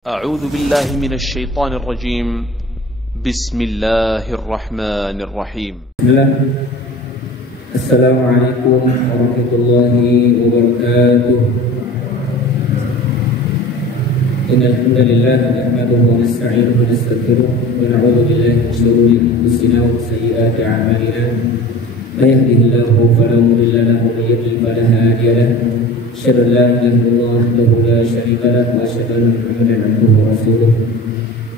أعوذ بالله من الشيطان الرجيم. بسم الله الرحمن الرحيم. السلام عليكم ورحمة الله وبركاته. إن الحمد لله نحمده ونستعينه ونستغفره ونعوذ بالله من شرور أنفسنا وسيئات أعمالنا. من يهده الله فلا مضل له ومن يضلل فلا هادي له. أشهد أن لا إله إلا الله وحده لا شريك له وأشهد أن محمدا عبده ورسوله.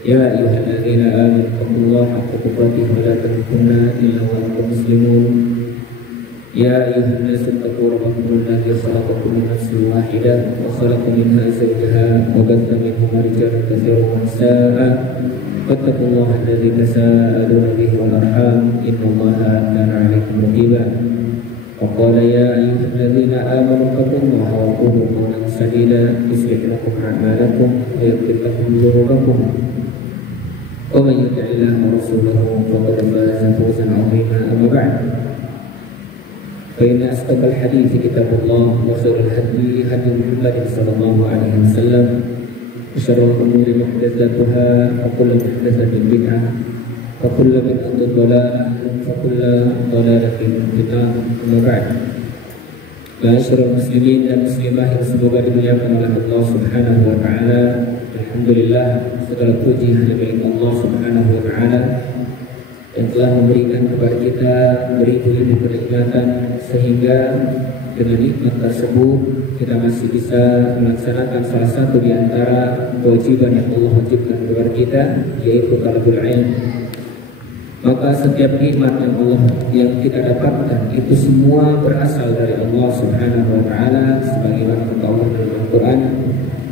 يا أيها الذين آمنوا اتقوا الله حق تقاته ولا تموتن إلا وأنتم مسلمون. يا أيها الناس اتقوا ربكم الذي خلقكم من نفس واحدة وخلق منها زوجها وبث منهما رجالا كثيرا ونساء واتقوا الله الذي تساءلون به والأرحام إن الله كان عليكم رقيبا. وقال يا أيها الذين آمنوا اتقوا الله وقولوا قولا سديدا يصلح لكم أعمالكم ويغفر لكم ذنوبكم ومن يطع الله ورسوله فقد فاز فوزا عظيما. أما بعد فإن أصدق الحديث كتاب الله وخير الهدي هدي محمد صلى الله عليه وسلم وشر الأمور محدثاتها وكل محدثة بدعة وكل بدعة ضلالة وكل ضلالة في النار. أما بعد Ma'asyiral muslimin dan muslimah yang semoga dimuliakan oleh Allah Subhanahu wa taala. Alhamdulillah, segala puji hanya milik Allah Subhanahu wa taala yang telah memberikan kepada kita beribu-ribu kenikmatan sehingga dengan nikmat tersebut kita masih bisa melaksanakan salah satu di antara kewajiban yang Allah wajibkan kepada kita, yaitu talabul ilm. Maka setiap nikmat yang kita dapatkan itu semua berasal dari Allah Subhanahu wa taala, sebagaimana kata Allah dalam Al-Qur'an,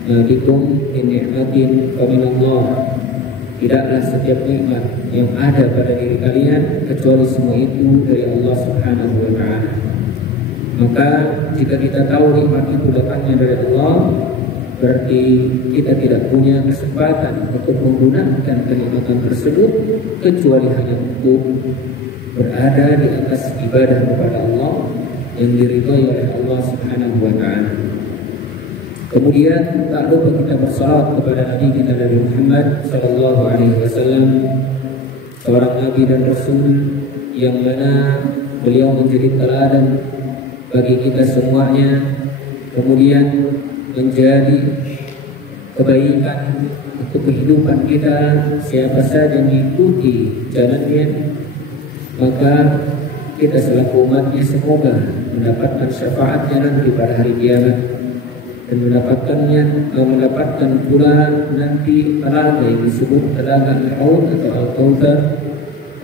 "Ma'akum min ni'matin fa min Allah." Tidaklah setiap nikmat yang ada pada diri kalian kecuali semua itu dari Allah Subhanahu wa taala. Maka jika kita tahu nikmat itu datangnya dari Allah, berarti kita tidak punya kesempatan untuk menggunakan kenikmatan tersebut kecuali hanya untuk berada di atas ibadah kepada Allah yang diridhai oleh Allah Subhanahu wa taala. Kemudian tak lupa kita bersalawat kepada Nabi kita Nabi Muhammad sallallahu alaihi wasallam, seorang nabi dan rasul yang mana beliau menjadi teladan bagi kita semuanya, kemudian menjadi kebaikan untuk kehidupan kita. Siapa saja mengikuti jalannya, maka kita selaku umatnya semoga mendapatkan syafaatnya nanti pada hari kiamat dan mendapatkan pula nanti telaga yang disebut telaga Al-Haud atau Al-Kautsar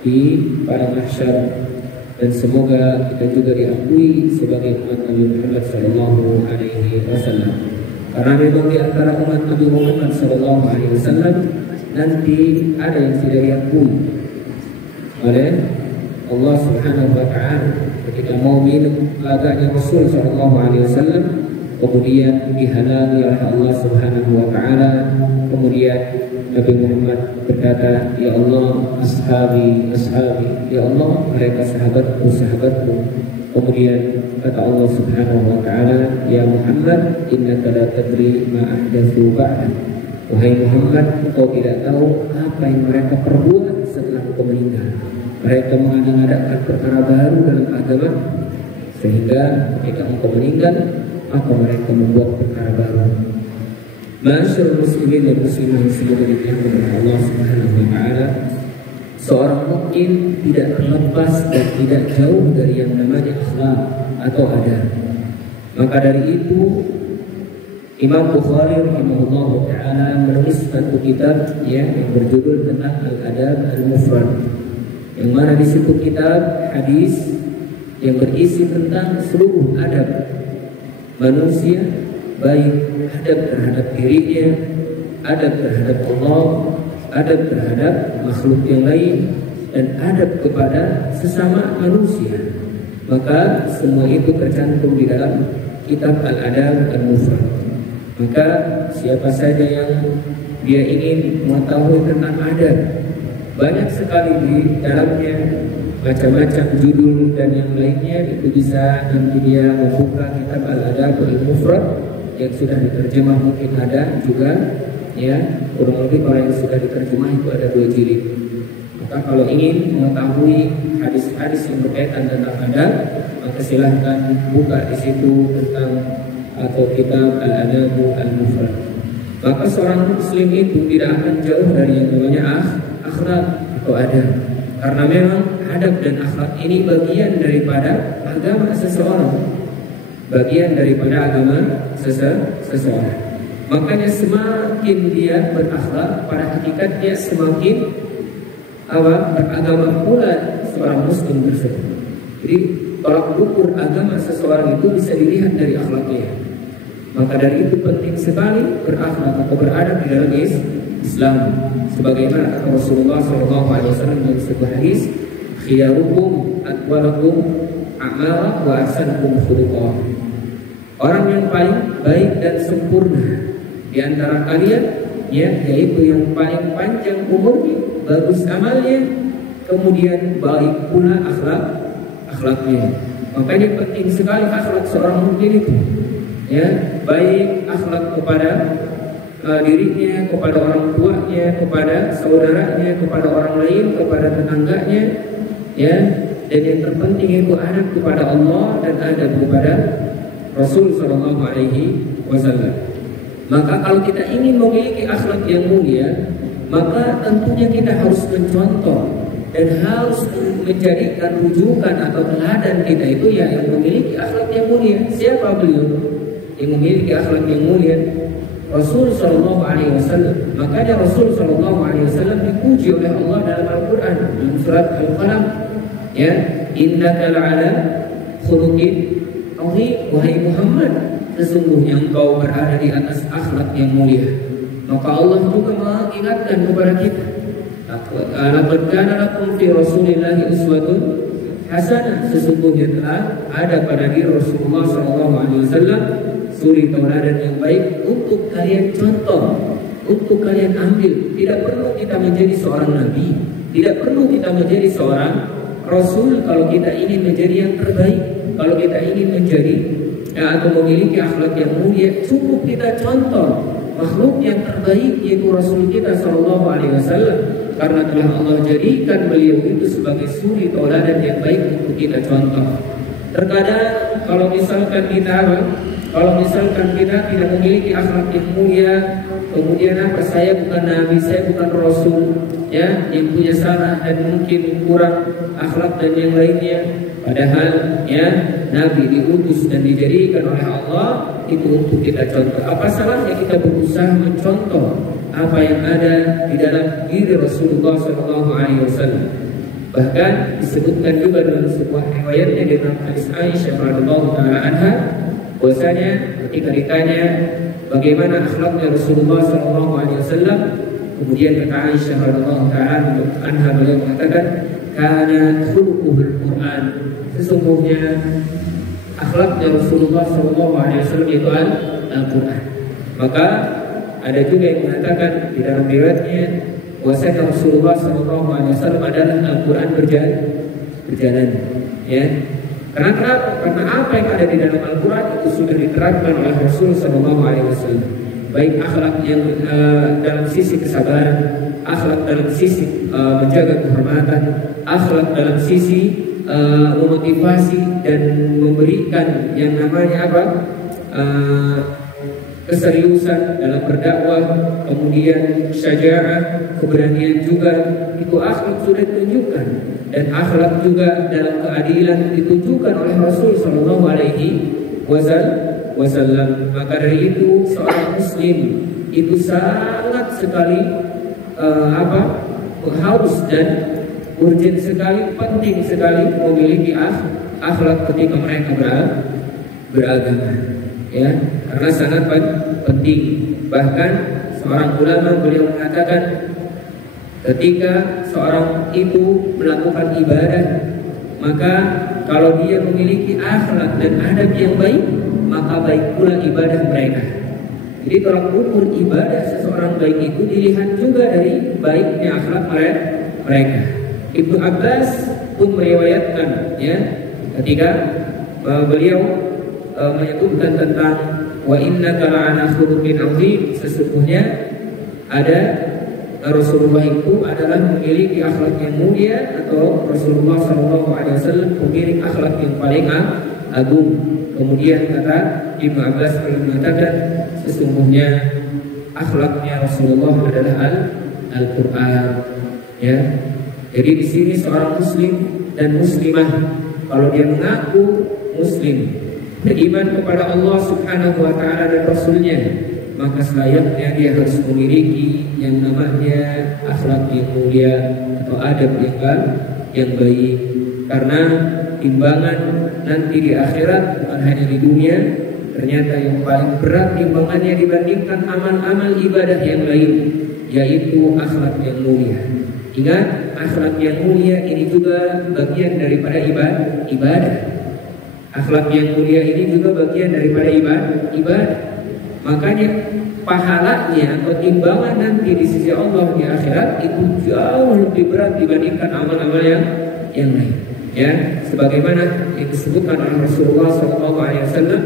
di padang mahsyar. Dan semoga kita juga diakui sebagai umat Nabi Muhammad sallallahu alaihi wasallam. Karena memang di antara umat Nabi Muhammad sallallahu alaihi wasallam nanti ada yang tidak diakui oleh Allah Subhanahu wa taala ketika mau minum laganya Rasul sallallahu alaihi wasallam, kemudian dihalangi oleh Allah Subhanahu wa taala. Kemudian Nabi Muhammad berkata, "Ya Allah, ashabi, ashabi, ya Allah, mereka sahabatku, sahabatku." Kemudian kata Allah Subhanahu wa taala, "Ya Muhammad, innaka la tadri ma ahdatsu ba'dak." Wahai Muhammad, engkau tidak tahu apa yang mereka perbuat setelah engkau meninggal. Mereka mengadakan perkara baru dalam agama sehingga ketika engkau meninggal maka mereka membuat perkara baru. Ma'asyiral muslimin dan muslimah yang semoga dimuliakan oleh Allah Subhanahu wa taala, seorang mukmin tidak terlepas dan tidak jauh dari yang namanya akhlak atau adab. Maka dari itu Imam Bukhari rahimahullah taala menulis satu kitab yang berjudul tentang Al-Adab Al-Mufrad, yang mana di situ kitab hadis yang berisi tentang seluruh adab manusia, baik adab terhadap dirinya, adab terhadap Allah, adab terhadap makhluk yang lain, dan adab kepada sesama manusia. Maka semua itu tercantum di dalam kitab Al-Adab Al-Mufrad. Maka siapa saja yang dia ingin mengetahui tentang adab, banyak sekali di dalamnya macam-macam judul dan yang lainnya, itu bisa nanti dia membuka kitab Al-Adab Al-Mufrad yang sudah diterjemah, mungkin ada juga ya, kurang lebih kalau yang sudah diterjemah itu ada 2 jilid. Maka kalau ingin mengetahui hadis-hadis yang berkaitan tentang adab, maka silahkan buka di situ tentang atau kitab Al-Adabu Al-Mufrad. Maka seorang muslim itu tidak akan jauh dari yang namanya akhlak atau adab, karena memang adab dan akhlak ini bagian daripada agama seseorang, bagian daripada agama seseorang. Makanya semakin dia berakhlak, pada hakikatnya semakin beragama pula seorang muslim tersebut. Jadi tolak ukur agama seseorang itu bisa dilihat dari akhlaknya. Maka dari itu penting sekali berakhlak atau beradab di dalam Islam. Sebagaimana kata Rasulullah SAW dalam sebuah hadis, khiyarukum atwalakum a'mala wa ahsanukum khuluqa. Orang yang paling baik dan sempurna di antara kalian, yaitu yang paling panjang umurnya, bagus amalnya, kemudian baik pula akhlaknya. Makanya penting sekali akhlak seorang mukmin itu, baik akhlak kepada dirinya, kepada orang tuanya, kepada saudaranya, kepada orang lain, kepada tetangganya, dan yang terpenting itu adab kepada Allah dan adab kepada Rasul Sallallahu Alaihi Wasallam. Maka kalau kita ingin memiliki akhlak yang mulia, maka tentunya kita harus mencontoh dan harus menjadikan rujukan atau teladan kita itu yang memiliki akhlak yang mulia. Siapa beliau yang memiliki akhlak yang mulia? Rasul Sallallahu Alaihi Wasallam. Makanya Rasul Sallallahu Alaihi Wasallam dipuji oleh Allah dalam Al-Quran dalam surat Al-Qalam, innaka la'ala khuluqin azim, wahai Muhammad, sesungguhnya engkau berada di atas akhlak yang mulia. Maka Allah juga mengingatkan kepada kita, laqad kana lakum fi Rasulillahi uswatun hasanah, sesungguhnya telah ada pada diri Rasulullah SAW suri tauladan yang baik untuk kalian contoh, untuk kalian ambil. Tidak perlu kita menjadi seorang nabi, tidak perlu kita menjadi seorang rasul kalau kita ingin menjadi yang terbaik. Kalau kita ingin menjadi atau memiliki akhlak yang mulia, cukup kita contoh makhluk yang terbaik, yaitu Rasul kita Sallallahu Alaihi Wasallam, karena telah Allah jadikan beliau itu sebagai suri tauladan yang baik untuk kita contoh. Terkadang kalau misalkan kita tidak memiliki akhlak yang mulia, kemudian saya bukan nabi, saya bukan rasul, yang punya salah dan mungkin kurang akhlak dan yang lainnya. Padahal nabi diutus dan dijadikan oleh Allah itu untuk kita contoh. Apa salahnya kita berusaha mencontoh apa yang ada di dalam diri Rasulullah SAW? Bahkan disebutkan juga dalam sebuah riwayatnya di dalam hadis Aisyah radhiyallahu taala anha, bahwasanya ketika ditanya bagaimana akhlaknya Rasulullah SAW, kemudian kata Aisyah radhiyallahu taala anha, beliau mengatakan, kana khuluquhul Quran, sesungguhnya akhlaknya Rasulullah SAW itu Al-Quran. Maka ada juga yang mengatakan di dalam riwayatnya bahwasanya Rasulullah SAW adalah Al-Quran berjalan. Karena apa yang ada di dalam Al-Quran itu sudah diterapkan oleh Rasul SAW. Baik akhlak yang dalam sisi kesabaran, akhlak dalam sisi menjaga kehormatan, akhlak dalam sisi memotivasi dan memberikan yang namanya keseriusan dalam berdakwah, kemudian syaja'ah, keberanian juga, itu akhlak sudah ditunjukkan. Dan akhlak juga dalam keadilan ditunjukkan oleh Rasul Sallallahu Alaihi Wasallam. Maka dari itu seorang muslim itu sangat sekali harus dan urgent sekali, penting sekali memiliki akhlak ketika mereka beragama, karena sangat penting. Bahkan seorang ulama beliau mengatakan, ketika seorang itu melakukan ibadah, maka kalau dia memiliki akhlak dan adab yang baik, maka baik pula ibadah mereka. Jadi tolak ukur ibadah seseorang baik itu dilihat juga dari baiknya akhlak mereka. Ibnu Abbas pun meriwayatkan, ketika beliau menyebutkan tentang wa innaka la'ala khuluqin azim, sesungguhnya ada Rasulullah itu adalah memiliki akhlak yang mulia, atau Rasulullah SAW memiliki akhlak yang paling agung. Kemudian kata Ibnu Abbas mengatakan sesungguhnya akhlaknya Rasulullah adalah Al-Quran. Ya, jadi di sini seorang Muslim dan Muslimah kalau dia mengaku Muslim, beriman kepada Allah Subhanahu Wa Taala dan Rasulnya, maka selayaknya dia harus memiliki yang namanya akhlak yang mulia atau adab yang baik. Karena timbangan nanti di akhirat bukan hanya di dunia, ternyata yang paling berat timbangannya dibandingkan amal-amal ibadah yang lain, yaitu akhlak yang mulia. Ingat, akhlak yang mulia ini juga bagian daripada ibadah. Akhlak yang mulia ini juga bagian daripada ibadah. Makanya pahalanya atau timbangan nanti di sisi Allah di akhirat itu jauh lebih berat dibandingkan amal-amal yang lain. Ya, sebagaimana yang disebutkan oleh Rasulullah SAW,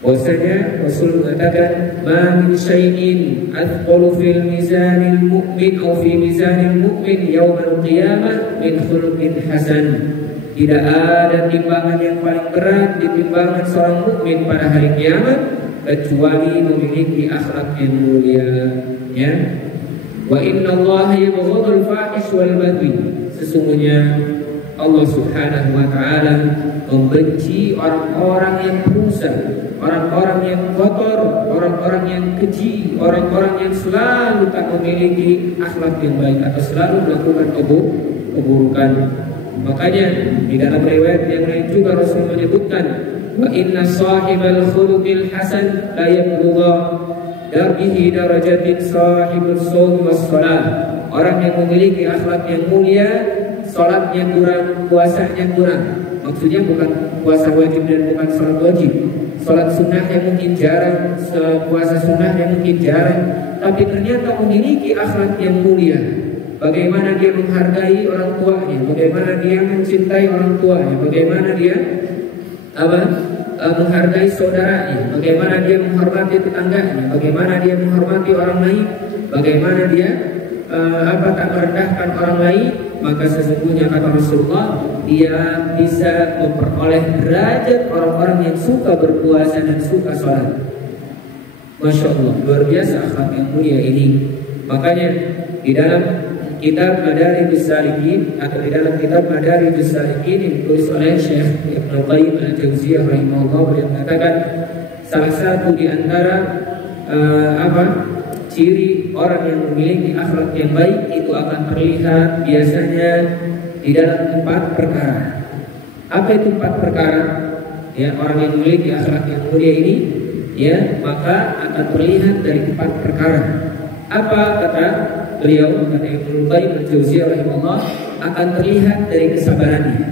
bahwasanya Rasul mengatakan, "Ma min syai'in athqalu fil mizanil mu'min aw fi mizanil mu'min yaumal qiyamah min khuluqin hasan." Tidak ada timbangan yang paling berat di timbangan seorang mukmin pada hari kiamat kecuali memiliki akhlak yang mulia. Ya. Wa innallaha yabghadul fahish wal badwi. Sesungguhnya Allah Subhanahu wa taala membenci orang-orang yang berusaha, orang-orang yang kotor, orang-orang yang keji, orang-orang yang selalu tak memiliki akhlak yang baik atau selalu melakukan keburukan. Makanya di dalam riwayat yang lain juga Rasul menyebutkan, wa inna sahibal khuluqil hasan la yablugha darbihi darajatin sahibus shaum was shalah. Orang yang memiliki akhlak yang mulia, salatnya kurang, puasanya kurang. Maksudnya bukan puasa wajib dan bukan salat wajib. Salat sunnahnya mungkin jarang, puasa sunnahnya mungkin jarang, tapi ternyata memiliki akhlak yang mulia. Bagaimana dia menghargai orang tuanya, bagaimana dia mencintai orang tuanya, bagaimana dia menghargai saudaranya, bagaimana dia menghormati tetangganya, bagaimana dia menghormati orang lain, bagaimana dia tak merendahkan orang lain. Maka sesungguhnya kata Rasulullah, dia bisa memperoleh derajat orang-orang yang suka berpuasa dan suka sholat. Masya Allah, luar biasa akhlak yang mulia ini. Makanya di dalam kitab Madarijus Salikin atau di dalam kitab Madarijus Salikin yang ditulis oleh Syekh Ibnu Qayyim Al-Jauziyah rahimahullah, beliau mengatakan salah satu di antara ciri orang yang memiliki akhlak yang baik itu akan terlihat biasanya di dalam 4 perkara. Apa itu 4 perkara? Ya, orang yang memiliki akhlak yang mulia ini, ya, maka akan terlihat dari 4 perkara. Apa kata beliau, kata Ibnu Qayyim Al-Jauziyah rahimahullah, akan terlihat dari kesabarannya.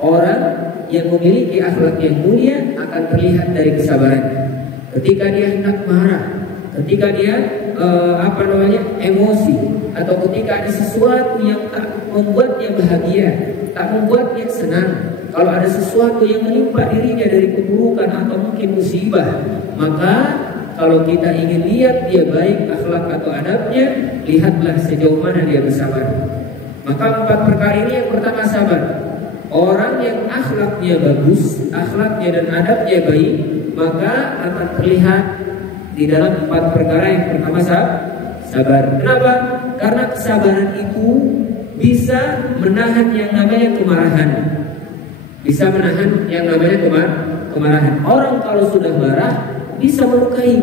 Orang yang memiliki akhlak yang mulia akan terlihat dari kesabarannya. Ketika dia hendak marah, ketika dia emosi, atau ketika ada sesuatu yang tak membuatnya bahagia, tak membuatnya senang, kalau ada sesuatu yang menimpa dirinya dari keburukan atau mungkin musibah, maka kalau kita ingin lihat dia baik akhlak atau adabnya, lihatlah sejauh mana dia bersabar. Maka 4 perkara ini, yang pertama sabar. Orang yang akhlaknya bagus, akhlaknya dan adabnya baik, maka akan terlihat di dalam 4 perkara. Yang pertama sabar. Kenapa? Karena kesabaran itu bisa menahan yang namanya kemarahan. Bisa menahan yang namanya kemarahan. Orang kalau sudah marah bisa melukai,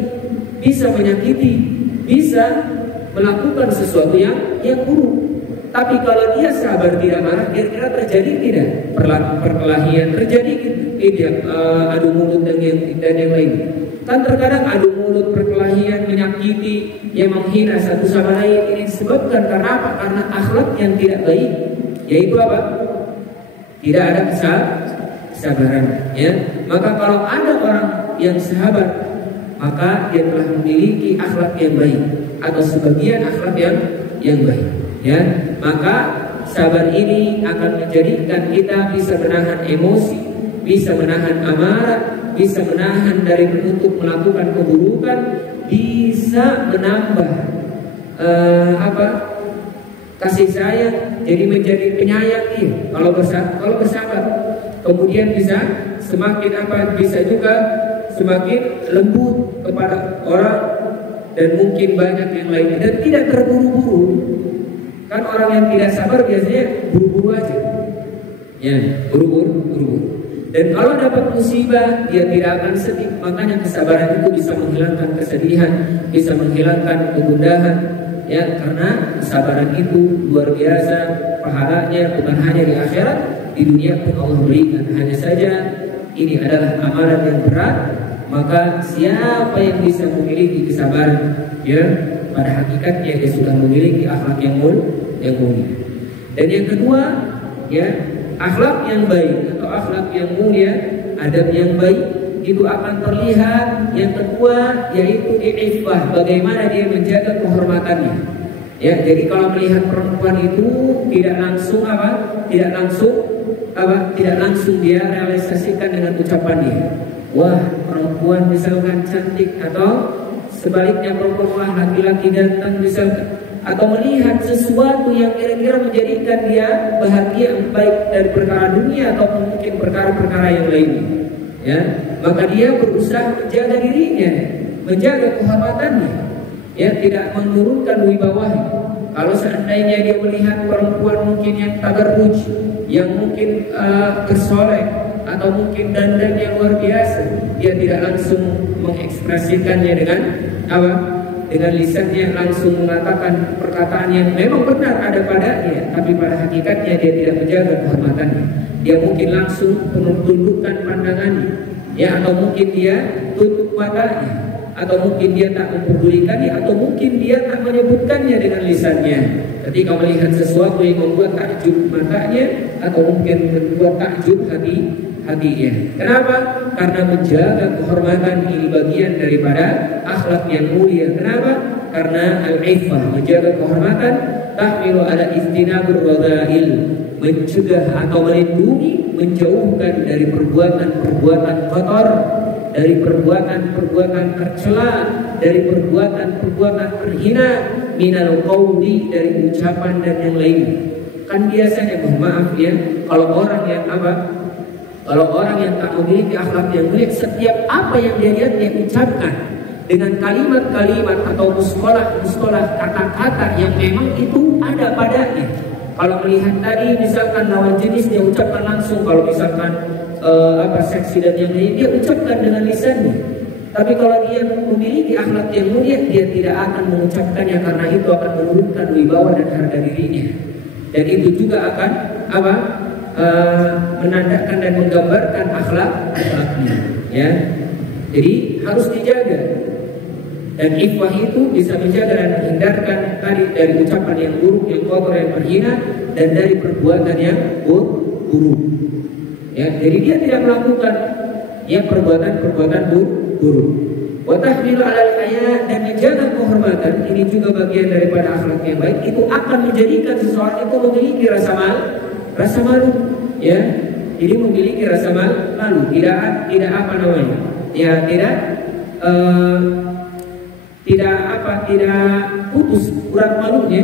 bisa menyakiti, bisa melakukan sesuatu yang buruk. Tapi kalau dia sabar tidak marah, kira-kira terjadi tidak perkelahian, terjadi tidak adu mulut dan yang lain. Kan terkadang adu mulut, perkelahian, menyakiti, yang menghina satu sama lain, ini disebabkan karena apa? Karena akhlak yang tidak baik, yaitu apa? Tidak ada kesabaran. Ya, maka kalau ada orang yang sabar, maka dia telah memiliki akhlak yang baik atau sebagian akhlak yang baik. Ya, maka sabar ini akan menjadikan kita bisa menahan emosi, bisa menahan amarah, bisa menahan dari untuk melakukan keburukan, bisa menambah kasih sayang, jadi menjadi penyayang dia kalau bersabar. Kemudian bisa semakin bisa juga semakin lembut kepada orang, dan mungkin banyak yang lainnya, dan tidak terburu-buru. Kan orang yang tidak sabar biasanya buru-buru aja, ya, buru-buru. Dan kalau dapat musibah, dia tidak akan sedih. Makanya kesabaran itu bisa menghilangkan kesedihan, bisa menghilangkan kegundahan, ya, karena kesabaran itu luar biasa pahalanya, bukan hanya di akhirat, di dunia pun Allah berikan. Hanya saja ini adalah amalan yang berat. Maka siapa yang bisa memiliki kesabaran, ya, pada hakikatnya dia sudah memiliki akhlak yang mulia. Dan yang kedua, ya, akhlak yang baik atau akhlak yang mulia, adab yang baik itu akan terlihat. Yang kedua yaitu iffah, bagaimana dia menjaga kehormatannya. Ya, jadi kalau melihat perempuan itu tidak langsung dia realisasikan dengan ucapan dia, wah perempuan misalkan cantik, atau sebaliknya perempuan, wah laki-laki ganteng misalkan, atau melihat sesuatu yang kira-kira menjadikan dia bahagia, baik dari perkara dunia atau mungkin perkara-perkara yang lainnya, ya, maka dia berusaha menjaga dirinya, menjaga kehormatannya, ya, tidak menurunkan wibawahnya. Kalau seandainya dia melihat perempuan mungkin yang tabarruj, yang mungkin bersolek, atau mungkin dandan yang luar biasa, dia tidak langsung mengekspresikannya dengan lisannya, langsung mengatakan perkataan yang memang benar ada padanya, tapi pada hakikatnya dia tidak menjaga kehormatannya. Dia mungkin langsung menundukkan pandangannya, ya, atau mungkin dia tutup matanya, atau mungkin dia tak memperdulikannya, atau mungkin dia tak menyebutkannya dengan lisannya. Ketika melihat sesuatu yang membuat takjub matanya, atau mungkin membuat takjub hatinya. Kenapa? Karena menjaga kehormatan ini bagian daripada akhlak yang mulia. Kenapa? Karena al-iffah, menjaga kehormatan, tahmilu ala istinabur wada'il, mencegah atau melindungi, menjauhkan dari perbuatan-perbuatan kotor, dari perbuatan-perbuatan tercela, dari perbuatan-perbuatan terhina, minal qawli, dari ucapan dan yang lain. Kan biasanya, mohon maaf ya, kalau orang yang tak memiliki akhlak yang mulia, setiap apa yang dia lihat dia ucapkan dengan kalimat-kalimat atau muskolah kata-kata yang memang itu ada padanya. Kalau melihat tadi misalkan lawan jenis, dia ucapkan langsung. Kalau misalkan seksi dan yang lain, dia ucapkan dengan lisannya. Tapi kalau dia memiliki akhlak yang mulia, dia tidak akan mengucapkannya, karena itu akan menurunkan wibawa dan harga dirinya. Dan itu juga akan menandakan dan menggambarkan akhlaknya, ya. Jadi harus dijaga. Dan iffah itu bisa menjaga dan menghindarkan tadi dari ucapan yang buruk, yang kotor, yang terhina, dan dari perbuatan yang buruk. Ya, jadi dia tidak melakukan perbuatan buruk. Wa tahmilu 'alal haya, dan menjaga kehormatan ini juga bagian daripada akhlak yang baik. Itu akan menjadikan seseorang itu memiliki rasa malu, ya. Jadi memiliki rasa malu, tidak putus urat malunya.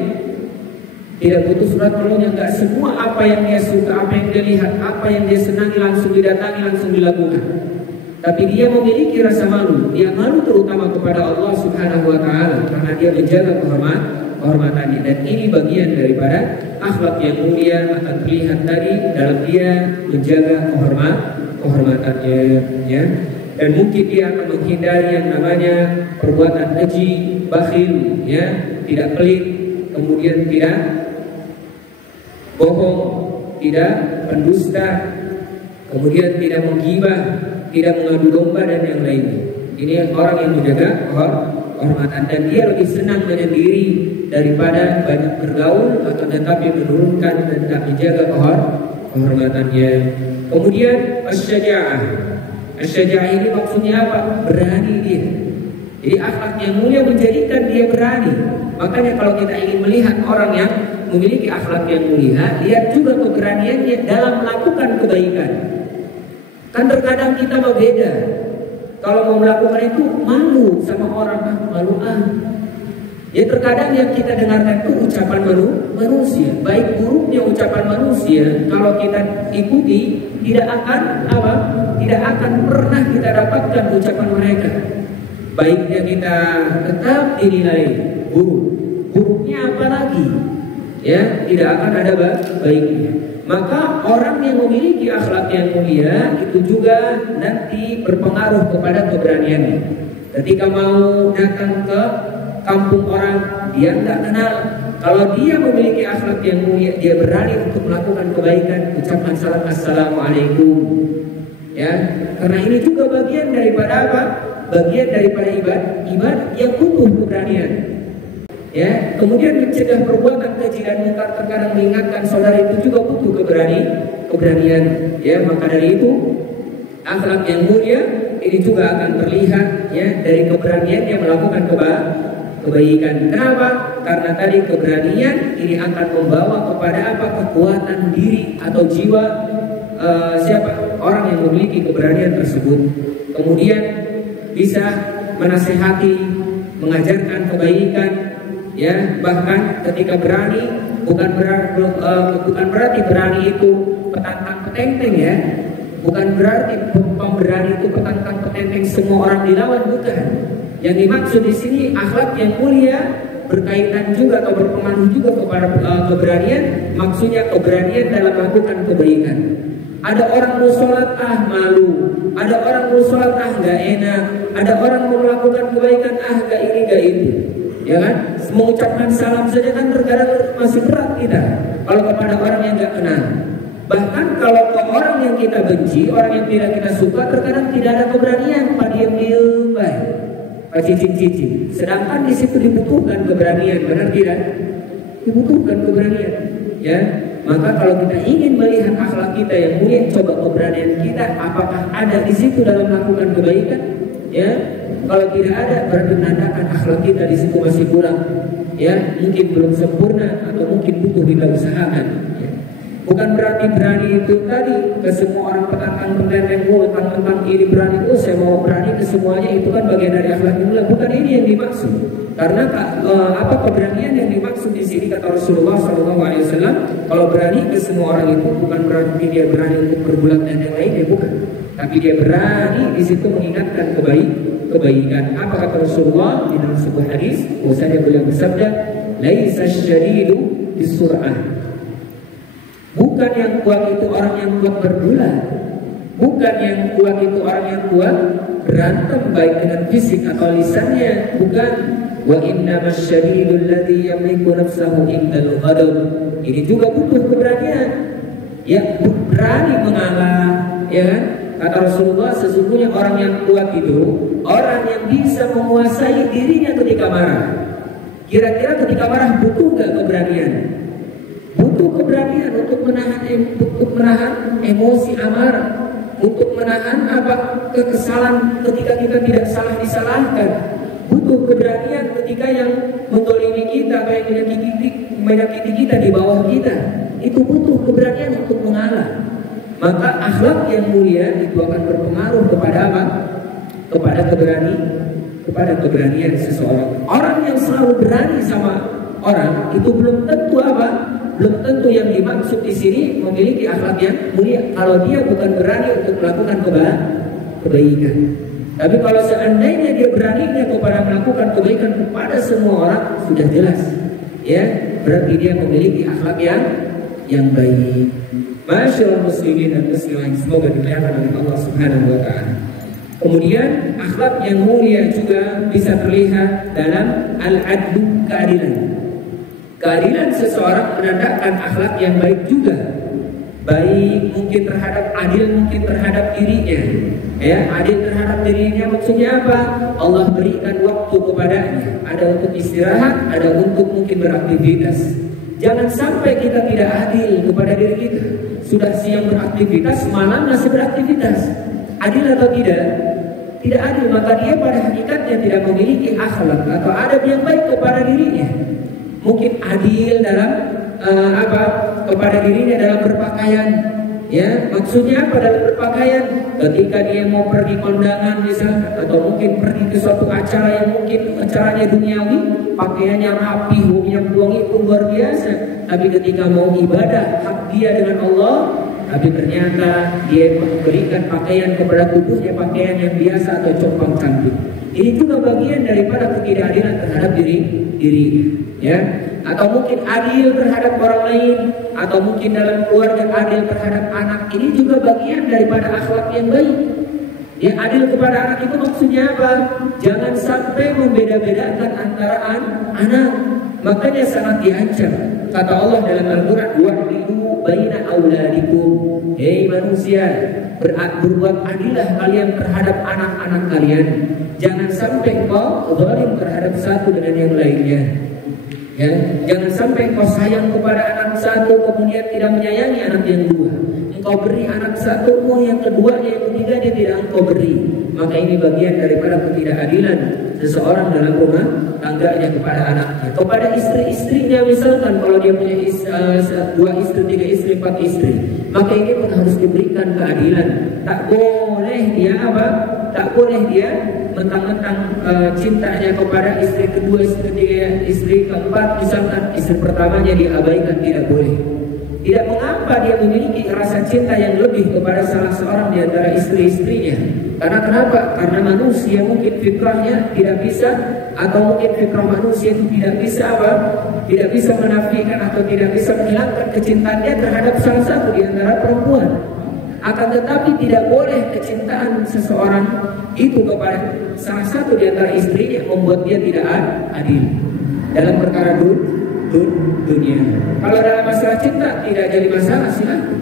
Tidak putus urat malunya. Enggak semua apa yang dia suka, apa yang dia lihat, apa yang dia senangi langsung didatangi, langsung dilakukan. Tapi dia memiliki rasa malu. Dia malu terutama kepada Allah Subhanahu wa taala, karena dia menjaga kehormatannya. Dan ini bagian daripada akhlak yang mulia, akan terlihat tadi dalam dia menjaga kehormatannya, ya. Dan mungkin dia akan menghindari yang namanya perbuatan keji, bakhil, ya, tidak pelit, kemudian tidak bohong, tidak pendusta, kemudian tidak menggibah, tidak mengadu domba dan yang lainnya. Ini orang yang menjaga kehormatan, dan dia lebih senang menyendiri daripada banyak bergaul atau tetapi menurunkan dan tak menjaga kehormatannya. Kemudian Asy-syaja'ah ini maksudnya apa? Berani dia. Jadi akhlak yang mulia menjadikan dia berani. Makanya kalau kita ingin melihat orang yang memiliki akhlak yang mulia, lihat juga keberaniannya dalam melakukan kebaikan. Kan terkadang kita berbeda. kalau mau melakukan itu malu sama orang, malu. Ya terkadang yang kita dengarkan itu ucapan manusia, baik buruknya ucapan manusia kalau kita ikuti tidak akan pernah kita dapatkan ucapan mereka. Baiknya kita tetap dinilai buruknya apalagi ya tidak akan ada baiknya. Maka orang yang memiliki akhlak yang mulia itu juga nanti berpengaruh kepada keberaniannya. Ketika mau datang ke kampung orang dia nggak kenal, kalau dia memiliki akhlak yang mulia, dia berani untuk melakukan kebaikan, ucapkan salam assalamualaikum. Ya, karena ini juga bagian daripada apa? Bagian daripada ibadah yang butuh keberanian. Ya, kemudian mencegah perbuatan keji dan munkar, terkadang mengingatkan saudara itu juga butuh keberanian. Ya, maka dari itu akhlak yang mulia ini juga akan terlihat ya dari keberaniannya melakukan kebaikan. Kenapa? Karena tadi keberanian ini akan membawa kepada apa? Kekuatan diri atau jiwa siapa? Orang yang memiliki keberanian tersebut. Kemudian bisa menasehati, mengajarkan kebaikan. Ya, bahkan ketika berani bukan berarti berani itu petantang petenteng ya. Bukan berarti pemberani itu petantang petenteng semua orang dilawan, bukan. Yang dimaksud di sini akhlak yang mulia berkaitan juga atau berpengaruh juga kepada keberanian. Maksudnya keberanian dalam melakukan kebaikan. Ada orang mau sholat malu, ada orang mau sholat gak enak, ada orang mau melakukan kebaikan gak ini gak itu. Ya kan? Mengucapkan salam saja kan terkadang masih berat kita kalau kepada orang yang nggak kenal. Bahkan kalau ke orang yang kita benci, orang yang tidak kita suka, terkadang tidak ada keberanian, diam-diam baik, cicing-cicing. Sedangkan di situ dibutuhkan keberanian, benar tidak? Dibutuhkan keberanian. Ya, maka kalau kita ingin melihat akhlak kita yang mulia, coba keberanian kita apakah ada di situ dalam melakukan kebaikan? Ya. Kalau tidak ada, berarti menandakan akhlak kita di situ masih kurang, ya mungkin belum sempurna atau mungkin butuh kita usahakan. Ya. Bukan berarti berani itu tadi ke semua orang petantang petenteng, tentang ini berani, saya mau berani ke semuanya, itu kan bagian dari akhlak yang mulia. Bukan ini yang dimaksud. Karena keberanian yang dimaksud di sini kata Rasulullah SAW, kalau berani ke semua orang itu bukan berarti dia berani untuk berbuat dan yang lainnya, bukan. Tapi dia berani di situ mengingatkan kebaikan. Apa kata Rasulullah di dalam sebuah hadis? Bahwasanya beliau bersabda, "Laisa syadidu bisur'ah." Bukan yang kuat itu orang yang kuat berduel. Bukan yang kuat itu orang yang kuat berantem baik dengan fisik atau lisannya, bukan. Wa innamas syadidul ladzi yamliku nafsahu indal ghadab. Ini juga butuh keberanian. Ya, berani mengalah, ya kan? Kata Rasulullah, sesungguhnya orang yang kuat itu orang yang bisa menguasai dirinya ketika marah. Kira-kira ketika marah butuh nggak keberanian? Butuh keberanian untuk menahan emosi amarah, untuk menahan kekesalan ketika kita tidak salah disalahkan. Butuh keberanian ketika yang mendolimi kita, yang menyakiti kita di bawah kita. Itu butuh keberanian untuk mengalah. Maka akhlak yang mulia itu akan berpengaruh kepada apa? Kepada keberanian seseorang. Orang yang selalu berani sama orang itu belum tentu belum tentu yang dimaksud di sini memiliki akhlak yang mulia. Kalau dia bukan berani untuk melakukan kebaikan. Tapi kalau seandainya dia beraninya kepada melakukan kebaikan kepada semua orang, sudah jelas, ya berarti dia memiliki akhlak yang baik. Masyaallah muslimin dan muslimat, semoga dimuliakan oleh Allah Subhanahu wa taala. Kemudian akhlak yang mulia juga bisa terlihat dalam al-adlu, keadilan. Keadilan seseorang menandakan akhlak yang baik juga. Baik mungkin terhadap mungkin terhadap dirinya. Ya, adil terhadap dirinya maksudnya apa? Allah berikan waktu kepadanya, ada untuk istirahat, ada untuk mungkin beraktivitas. Jangan sampai kita tidak adil kepada diri kita. Sudah siang beraktivitas, malam masih beraktivitas. Adil atau tidak? Tidak adil, maka dia pada hakikatnya tidak memiliki akhlak atau adab yang baik kepada dirinya. Mungkin adil dalam kepada dirinya dalam berpakaian, Ya, maksudnya apa dalam berpakaian? Ketika dia mau pergi kondangan misalnya, atau mungkin pergi ke suatu acara yang mungkin acaranya duniawi, pakaiannya rapi, minyak wangi pun luar biasa. Tapi ketika mau ibadah hak dia dengan Allah, tapi ternyata dia memberikan pakaian kepada tubuhnya pakaian yang biasa atau compang camping. Ini juga bagian daripada ketidakadilan terhadap diri, ya. Atau mungkin adil terhadap orang lain, atau mungkin dalam keluarga adil terhadap anak. Ini juga bagian daripada akhlak yang baik. Ya, adil kepada anak itu maksudnya apa? Jangan sampai membeda-bedakan antara anak. Makanya sangat diancam. Kata Allah dalam Al-Quran, wa'dilu baina auladikum. Hei manusia, berbuat adillah kalian terhadap anak-anak kalian. Jangan sampai kau zalim terhadap satu dengan yang lainnya. Ya, jangan sampai engkau sayang kepada anak satu kemudian tidak menyayangi anak yang dua. Engkau beri anak satu, yang kedua, yang ketiga dia tidak engkau beri. Maka ini bagian daripada ketidakadilan seseorang dalam rumah tangganya kepada anaknya. Kepada istri-istrinya misalkan kalau dia punya 2 istri, 3 istri, 4 istri, maka ini pun harus diberikan keadilan. Tak boleh dia apa? Tak boleh dia mentang-mentang cintanya kepada istri kedua, istri ketiga, istri keempat, misalkan istri pertamanya diabaikan, tidak boleh. Tidak mengapa dia memiliki rasa cinta yang lebih kepada salah seorang di antara istri-istrinya. Karena kenapa? Karena manusia mungkin fitrahnya tidak bisa, atau mungkin fitrah manusia itu tidak bisa apa? Tidak bisa menafikan atau tidak bisa menghilangkan kecintaannya terhadap salah satu di antara perempuan. Akan tetapi tidak boleh kecintaan seseorang itu kepada salah satu di antara istrinya membuat dia tidak adil dalam perkara dunia. Kalau dalam masalah cinta tidak jadi masalah, silakan.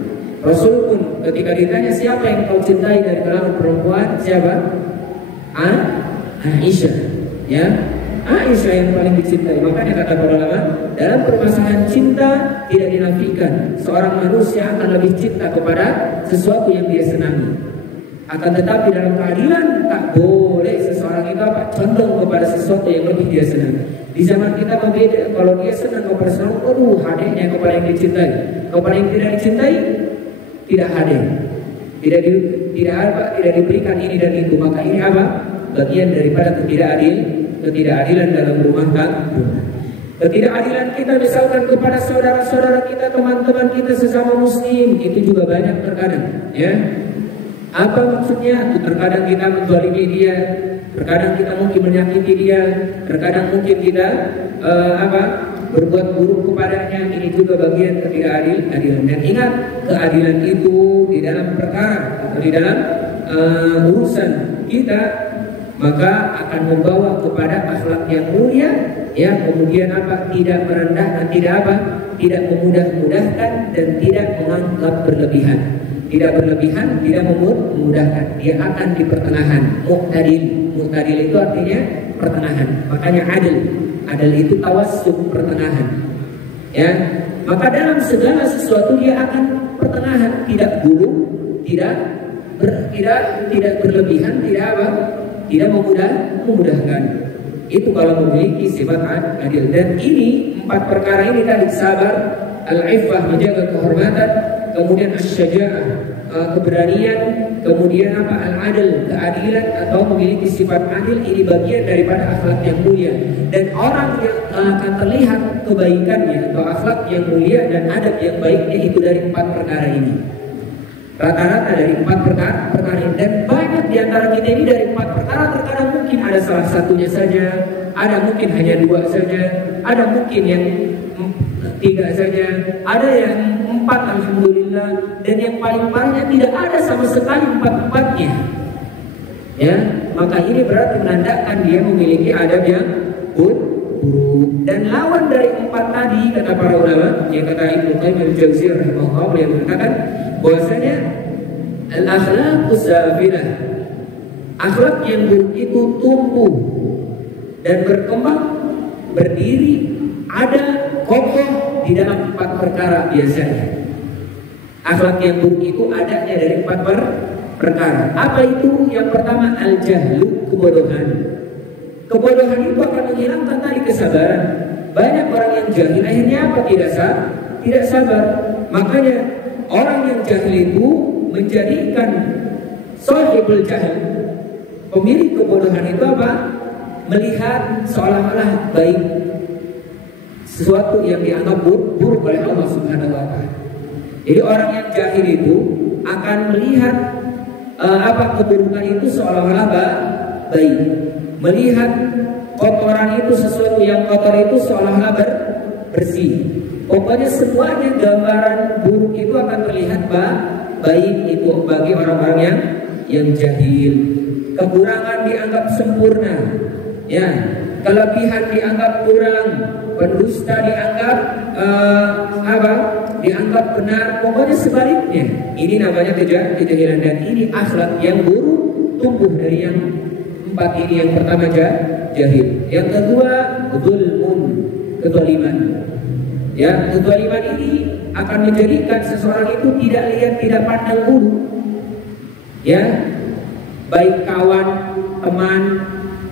Rasul pun ketika ditanya siapa yang kau cintai dari kalangan perempuan, siapa? Aisyah, ya. Aisyah yang paling dicintai. Makanya kata para ulama, dalam permasalahan cinta tidak dinafikan. Seorang manusia akan lebih cinta kepada sesuatu yang dia senangi. Akan tetapi dalam keadilan tak boleh seseorang itu apa? Condong kepada sesuatu yang lebih dia senangi. Di zaman kita berbeda. Kalau dia senang kepada sesuatu, hadirnya kepada yang dicintai. Kepada yang tidak dicintai, tidak hadir. Tidak diberikan ini dan itu. Maka ini apa? Bagian daripada ketidakadilan dalam rumah tangga. Ketidakadilan kita misalkan kepada saudara-saudara kita, teman-teman kita sesama muslim, itu juga banyak terkadang, ya. Apa maksudnya? Terkadang kita menzalimi dia, terkadang kita mungkin menyakiti dia, terkadang mungkin kita berbuat buruk kepadanya. Ini juga bagian ketidakadilan. Dan ingat, keadilan itu di dalam perkara atau di dalam urusan kita, maka akan membawa kepada akhlak yang mulia, ya. Kemudian apa? Tidak merendahkan, tidak memudah-mudahkan, dan tidak menganggap berlebihan. Tidak berlebihan, tidak memudahkan. Dia akan di pertengahan. Mu'tadil itu artinya pertengahan. Makanya adil itu tawassut, pertengahan. Ya. Maka dalam segala sesuatu dia akan pertengahan, tidak buruk, tidak berlebihan, tidak memudahkan. Itu kalau memiliki sifat adil. Dan ini 4 perkara ini tadi: sabar, al-iffah, menjaga kehormatan, kemudian asyaja'ah, keberanian, kemudian apa? Al-adil, keadilan atau memiliki sifat adil. Ini bagian daripada akhlak yang mulia. Dan orang yang akan terlihat kebaikannya atau akhlak yang mulia dan adab yang baiknya itu dari 4 perkara ini. Rata-rata dari 4 perkara ini. Dan banyak di antara kita ini dari 4 perkara terkadang mungkin ada salah satunya saja, ada mungkin hanya 2 saja, ada mungkin yang 3 saja, ada yang 4 alhamdulillah, dan yang paling parahnya tidak ada sama sekali 4-4-nya. Ya, maka ini berarti menandakan dia memiliki adab yang buruk. Dan lawan dari 4 tadi, kata para ulama, yang kata Ibnu Qayyim al-Jauziyah rahimahullah, yang mengatakan bahwasanya al-akhlaqus safilah, akhlak yang buruk itu tumbuh dan berkembang, berdiri, ada, kokoh di dalam 4 perkara biasanya. Akhlak yang buruk itu adanya dari 4 perkara. Apa itu? Yang pertama, al-jahlu, kebodohan. Kebodohan itu akan menghilangkan tadi kesabaran. Banyak orang yang jahil akhirnya apa? Tidak sabar. Makanya orang yang jahil itu menjadikan sahibul jahil, pemilik kebodohan itu apa? Melihat seolah-olah baik sesuatu yang dianggap buruk oleh Allah Subhanahu wa taala. Jadi orang yang jahil itu akan melihat keburukan itu seolah-olah baik. Melihat kotoran itu, sesuatu yang kotor itu seolah-olah bersih. Pokoknya semuanya gambaran buruk itu akan terlihat baik itu bagi orang-orang yang jahil. Kekurangan dianggap sempurna, ya. Kelebihan dianggap kurang, pendusta dianggap dianggap benar. Pokoknya sebaliknya. Ini namanya kejahilan, dan ini akhlak yang buruk tumbuh dari yang 4 ini. Yang pertama jahil, yang kedua zulmun, kezaliman. Ya, kezaliman ini akan menjadikan seseorang itu tidak lihat, tidak pandang bulu. Ya, baik kawan, teman,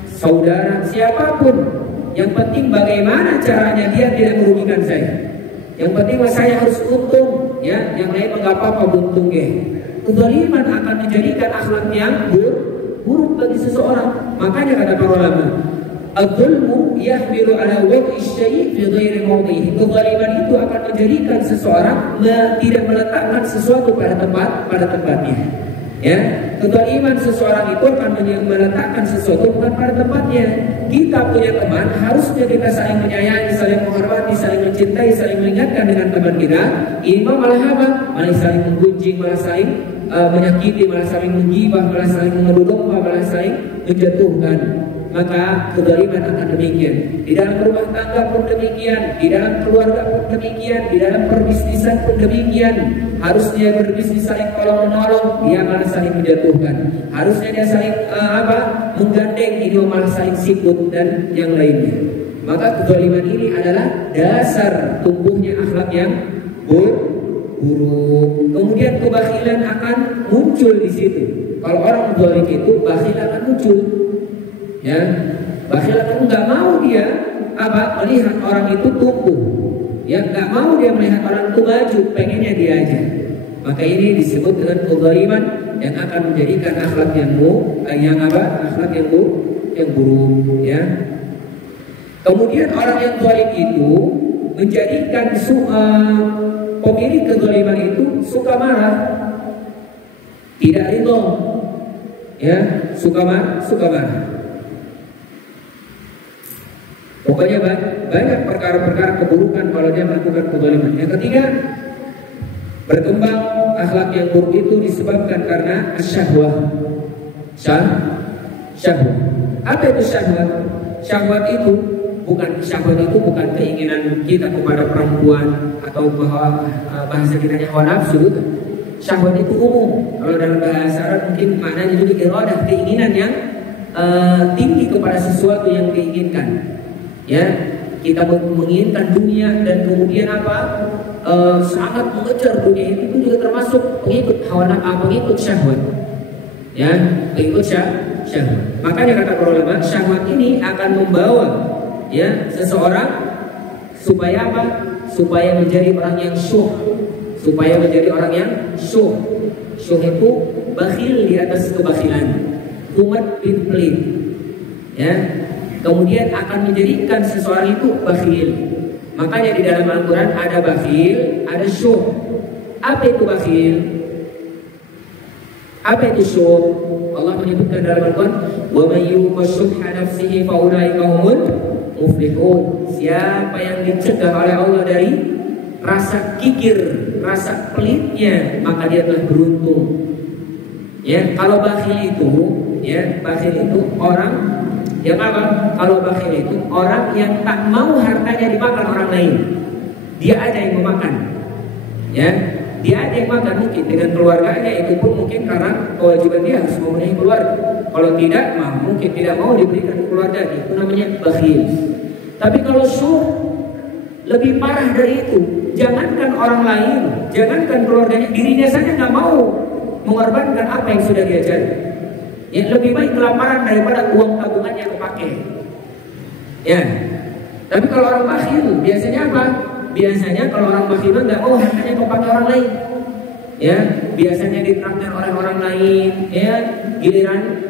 saudara, siapapun. Yang penting bagaimana caranya dia tidak merugikan saya. Yang penting saya harus untung, ya. Yang lain enggak apa-apa untung ya. Kezaliman akan menjadikan akhlak yang buruk bagi seseorang. Makanya kata para ulama, az-zulmu yahmilu ala wad'i syai' fi ghairi mawdihi. Kezaliman itu akan menjadikan seseorang tidak meletakkan sesuatu pada tempatnya. Ya, kezaliman seseorang itu akan meletakkan sesuatu bukan pada tempatnya. Kita punya teman, harusnya kita saling menyayangi, saling menghormati, saling mencintai, saling mengingatkan dengan teman kita. Ini malah apa? Malah saling menggunjing, malah saling menyakiti, malah saling menggibah, malah saling mengadu domba, malah saling menjatuhkan. Maka kezaliman akan demikian. Di dalam rumah tangga pun demikian, di dalam keluarga pun demikian, di dalam perbisnisan pun demikian. Harusnya berbisnis saling tolong menolong, dia malah saling menjatuhkan. Harusnya dia saling menggandeng, ini malah saling sikut dan yang lainnya. Maka kezaliman ini adalah dasar tumbuhnya akhlak yang buruk. Kemudian kebakhilan akan muncul di situ. Kalau orang zalim itu bakhil akan muncul. Ya, bakhil akan nggak mau dia melihat orang itu tumbuh. Ya, nggak mau dia melihat orang itu maju, pengennya dia aja. Maka ini disebut dengan kezaliman yang akan menjadikan akhlak yang buruk, ya. Kemudian orang yang zalim itu menjadikan pemilik kezaliman itu suka marah, tidak ridho, ya, suka marah. Pokoknya banyak perkara-perkara keburukan kalau dia melakukan kezaliman. Yang ketiga, berkembang akhlak yang buruk itu disebabkan karena syahwat. Syahwat. Apa itu syahwat? Syahwat itu bukan keinginan kita kepada perempuan atau bahasa kita hawa nafsu. Syahwat itu umum. Kalau dalam bahasa Arab mungkin maknanya juga iradah, keinginan yang tinggi kepada sesuatu yang diinginkan. Ya, kita menginginkan dunia dan kemudian sangat mengejar dunia itu juga termasuk pengikut pengikut syahwat. Ya, pengikut syahwat. Makanya kata para ulama, syahwat ini akan membawa ya seseorang supaya supaya menjadi orang yang syuh. Syuh itu bakhil di atas kebakhilan, kumat bin pelit. Ya. Kemudian akan menjadikan seseorang itu bakhil. Makanya di dalam Al-Quran ada bakhil, ada syuh. Apa itu bakhil? Apa itu syuh? Allah menyebutkan dalam Al-Quran, wa may yuqa syuhha nafsihi fa ulaika humul muflihun. Siapa yang dicegah oleh Allah dari rasa kikir, rasa pelitnya, maka dia telah beruntung. Ya, kalau bakhil itu orang yang kalau bakhil itu orang yang tak mau hartanya dimakan orang lain. Dia aja yang memakan. Ya, dia aja yang makan, mungkin dengan keluarganya, itu pun mungkin karena kewajiban dia harus memenuhi keluarga. Kalau tidak, mungkin tidak mau diberikan keluarga. Itu namanya bakhil. Tapi kalau syuh lebih parah dari itu. Jangankan orang lain, jangankan keluarganya, dirinya saja nggak mau mengorbankan apa yang sudah dia cari. Yang lebih baik kelaparan daripada uang tabungannya kepake. Ya. Tapi kalau orang bakhil biasanya apa? Biasanya kalau orang bakhil nggak mau hartanya kepake orang lain. ya biasanya ditraktir oleh orang lain, ya giliran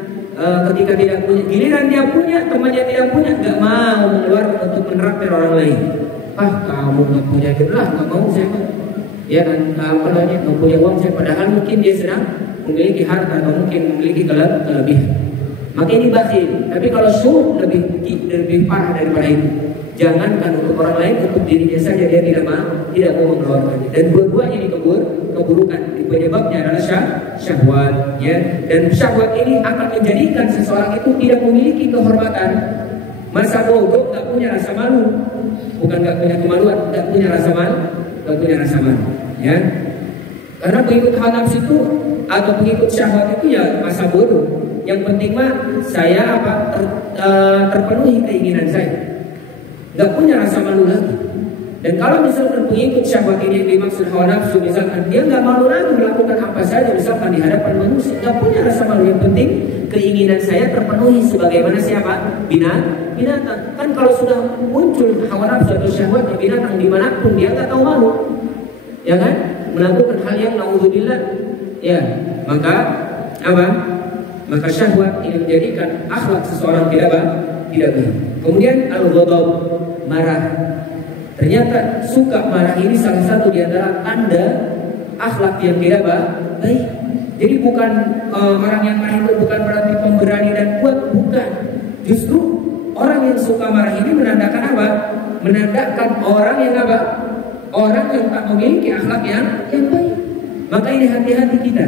ketika tidak punya, giliran dia punya, temannya tidak punya, nggak mau mengeluarkan untuk menraktir orang lain. Kamu nggak punya itulah, nggak mau saya, ya kan, nggak punya uang saya, padahal mungkin dia sedang memiliki harta atau mungkin memiliki kelebihan. Maka ini bakhil. Tapi kalau syuh lebih parah daripada itu. Jangankan untuk orang lain, untuk dirinya saja dia tidak mau mengeluarkannya. Dan dua-duanya ini keburukan. Penyebabnya adalah syahwat, ya. Dan syahwat ini akan menjadikan seseorang itu tidak memiliki kehormatan. Masa bodoh, nggak punya rasa malu. Bukan nggak punya kemaluan, nggak punya rasa malu, ya. Karena pengikut hawa nafsu itu atau pengikut syahwat itu ya masa bodoh. Yang penting mah saya terpenuhi keinginan saya. Nggak punya rasa malu lagi. Dan kalau misalkan pengikut syahwat ini yang dimaksud hawa nafsu, misalkan dia nggak malu lagi melakukan apa saja, misalkan di hadapan manusia, nggak punya rasa malu. Yang penting keinginan saya terpenuhi sebagaimana siapa? Binatang. Kan kalau sudah muncul hawa nafsu atau syahwat binatang dimanapun dia nggak tahu malu, ya kan? Melakukan hal yang naudzubillah, ya. Maka apa? Maka syahwat ini menjadikan akhlak seseorang tidak baik. Kemudian al-ghadab, marah. Ternyata suka marah ini salah satu di antara tanda akhlak yang tidak baik. Jadi bukan orang yang marah itu bukan berarti pemberani dan kuat, bukan. Justru orang yang suka marah ini menandakan apa? Menandakan orang yang apa? Orang yang tak memiliki akhlak yang baik. Maka ini hati-hati kita.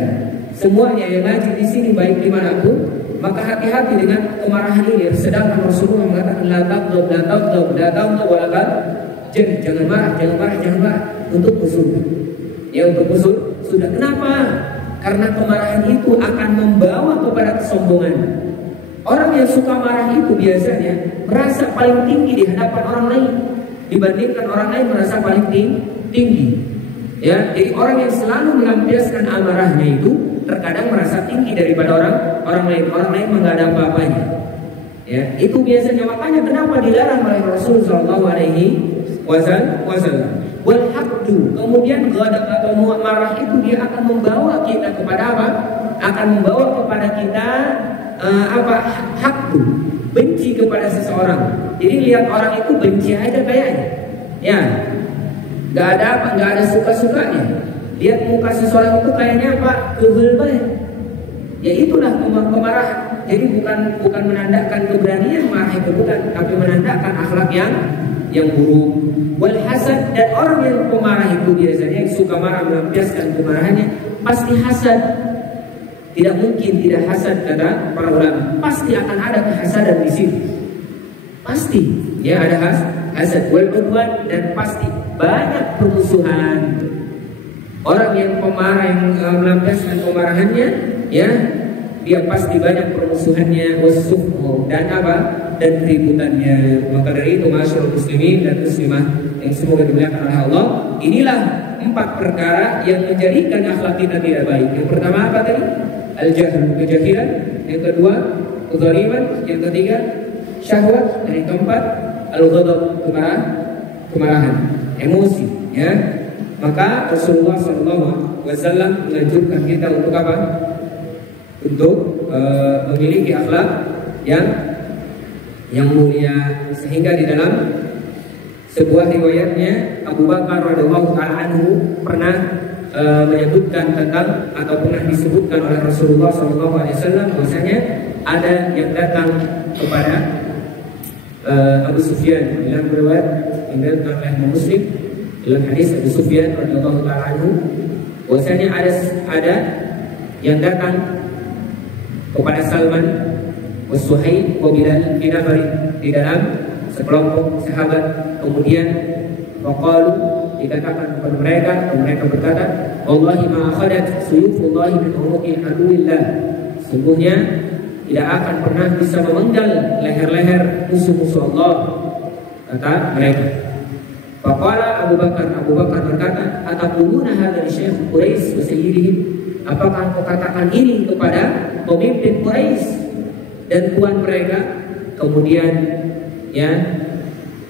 Semuanya yang ngaji di sini baik dimanapun, maka hati-hati dengan kemarahan ini. Sedangkan Rasulullah mengatakan la taghdab, jangan marah untuk musuh. Ya, untuk musuh sudah. Kenapa? Karena kemarahan itu akan membawa kepada kesombongan. Orang yang suka marah itu biasanya merasa paling tinggi di hadapan orang lain, dibandingkan orang lain merasa paling tinggi. Ya, jadi orang yang selalu melampiaskan amarahnya itu terkadang merasa tinggi daripada orang lain. Orang lain nggak ada apa-apanya. Ya, itu biasanya. Makanya kenapa dilarang oleh Rasulullah Shallallahu Alaihi Wasallam. Wal haqdu, kemudian ghadab atau marah itu dia akan membawa kita kepada apa? Akan membawa kepada kita haqdu, benci kepada seseorang. Jadi lihat orang itu benci aja kayaknya. Ya. Gak ada suka-sukanya. Lihat muka seseorang itu kayaknya apa? Kehul banget. Ya itulah kemarahan. Jadi bukan menandakan keberanian marah itu, bukan, tapi menandakan akhlak yang buruk. Wal hasad, dan orang yang pemarah itu biasanya yang suka marah melampiaskan kemarahannya pasti hasad. Tidak mungkin tidak hasad, kata para ulama. Pasti akan ada kehasadan di situ. Pasti, ya ada hasad. Wal udwan, dan pasti banyak permusuhan. Orang yang pemarah yang melampiaskan kemarahannya, ya dia pasti banyak permusuhannya, wasuhmu, dan apa? Dan keributannya. Maka dari itu masyaallah muslimin dan muslimah yang semoga dimuliakan oleh Allah, inilah 4 perkara yang menjadikan akhlak kita tidak baik. Yang pertama apa tadi? Al-jahl, kejahilan. Yang kedua, kezaliman. Yang ketiga, syahwat. Dan yang keempat, al-ghadab, kemarahan, emosi, ya. Maka Rasulullah SAW menganjurkan kita untuk apa? Untuk memiliki akhlak yang mulia. Sehingga di dalam sebuah riwayatnya Abu Bakar radhiyallahu taala anhu pernah menyebutkan tentang atau pernah disebutkan oleh Rasulullah SAW bahwasanya ada yang datang kepada Abu Sufyan dalam riwayat yang diriwayatkan oleh Muslim dalam hadis Abu Sufyan radhiyallahu taala anhu bahwasanya ada yang datang kepada Salman Suhaib wa Bilal di dalam sekelompok sahabat. Kemudian faqalu, dikatakan kepada mereka berkata, wallahi ma akhadat suyufullahi min unuqi aduwillah, sungguhnya tidak akan pernah bisa memenggal leher-leher musuh-musuh Allah, kata mereka. Faqala Abu Bakar berkata, ataquluna hadza li syekh Quraisy wa sayyidihim, apakah engkau katakan ini kepada pemimpin Quraisy dan tuan mereka? Kemudian ya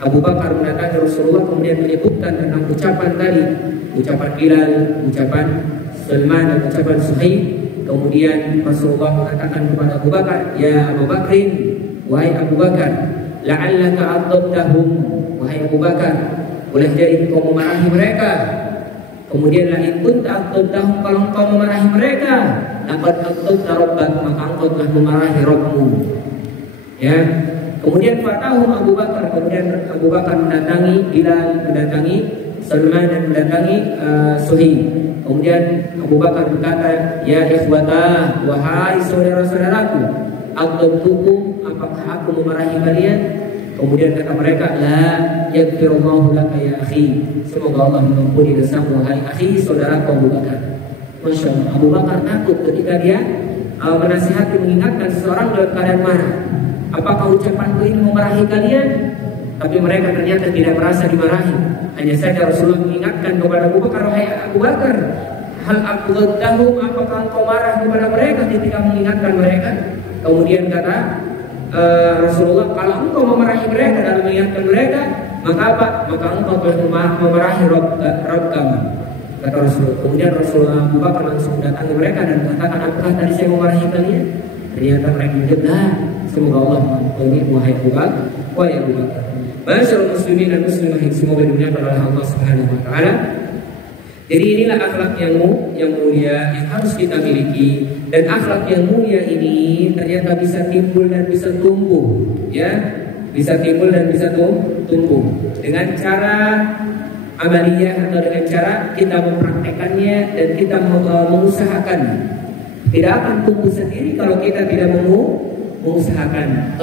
Abu Bakar mendatangi Rasulullah, kemudian menyebutkan tentang ucapan tadi, ucapan Bilal, ucapan Salman dan ucapan Suhaib. Kemudian Rasulullah mengatakan kepada Abu Bakar, ya Abu Bakrin, wahai Abu Bakar, la'allaka adabtahum, wahai Abu Bakar, boleh jadi engkau memarahi mereka. Kemudian la in kunta adabtahum, kalau engkau memarahi mereka, laqad adabta rabbak, maka engkau telah memarahi Rabbmu. Ya. Kemudian fatahum Abu Bakar, kemudian Abu Bakar mendatangi Bilal, mendatangi Salman dan mendatangi Suhaib. Kemudian Abu Bakar berkata, ya ikhwata, wahai saudara-saudaraku, adabtukum, apakah aku memarahi kalian? Kemudian kata mereka, la yaghfirullahu laka ya akhi, semoga Allah mengampuni dosamu wahai akhi, saudaraku Abu Bakar. Masya Allah, Abu Bakar takut ketika dia menasihati, mengingatkan seseorang dalam keadaan marah. Apakah ucapanku ini memarahi kalian? Tapi mereka ternyata tidak merasa dimarahi. Hanya saja Rasulullah mengingatkan kepada Abu Bakar, wahai Abu Bakar, hal aqdahum, apakah engkau marah kepada mereka ketika mengingatkan mereka? Kemudian kata Rasulullah, kalau engkau memarahi mereka dalam mengingatkan mereka, maka apa? Maka engkau telah memarahi Rabb kami. Kata Rasulullah. Kemudian Rasulullah Abu Bakar langsung mendatangi mereka dan mengatakan, apakah tadi saya memarahi kalian? Ternyata mereka menjawab, semoga Allah mengampuni wahai Abu Bakar, wahai Abu Bakar. Masyaallah muslimin dan muslimat yang semoga dimuliakan oleh Allah Subhanahu wa taala. Jadi inilah akhlak yang mulia yang harus kita miliki, dan akhlak yang mulia ini ternyata bisa timbul dan bisa tumbuh, ya. Bisa timbul dan bisa tumbuh dengan cara amaliyah atau dengan cara kita mempraktekannya dan kita mengusahakan. Tidak akan tumbuh sendiri kalau kita tidak mengusahakan.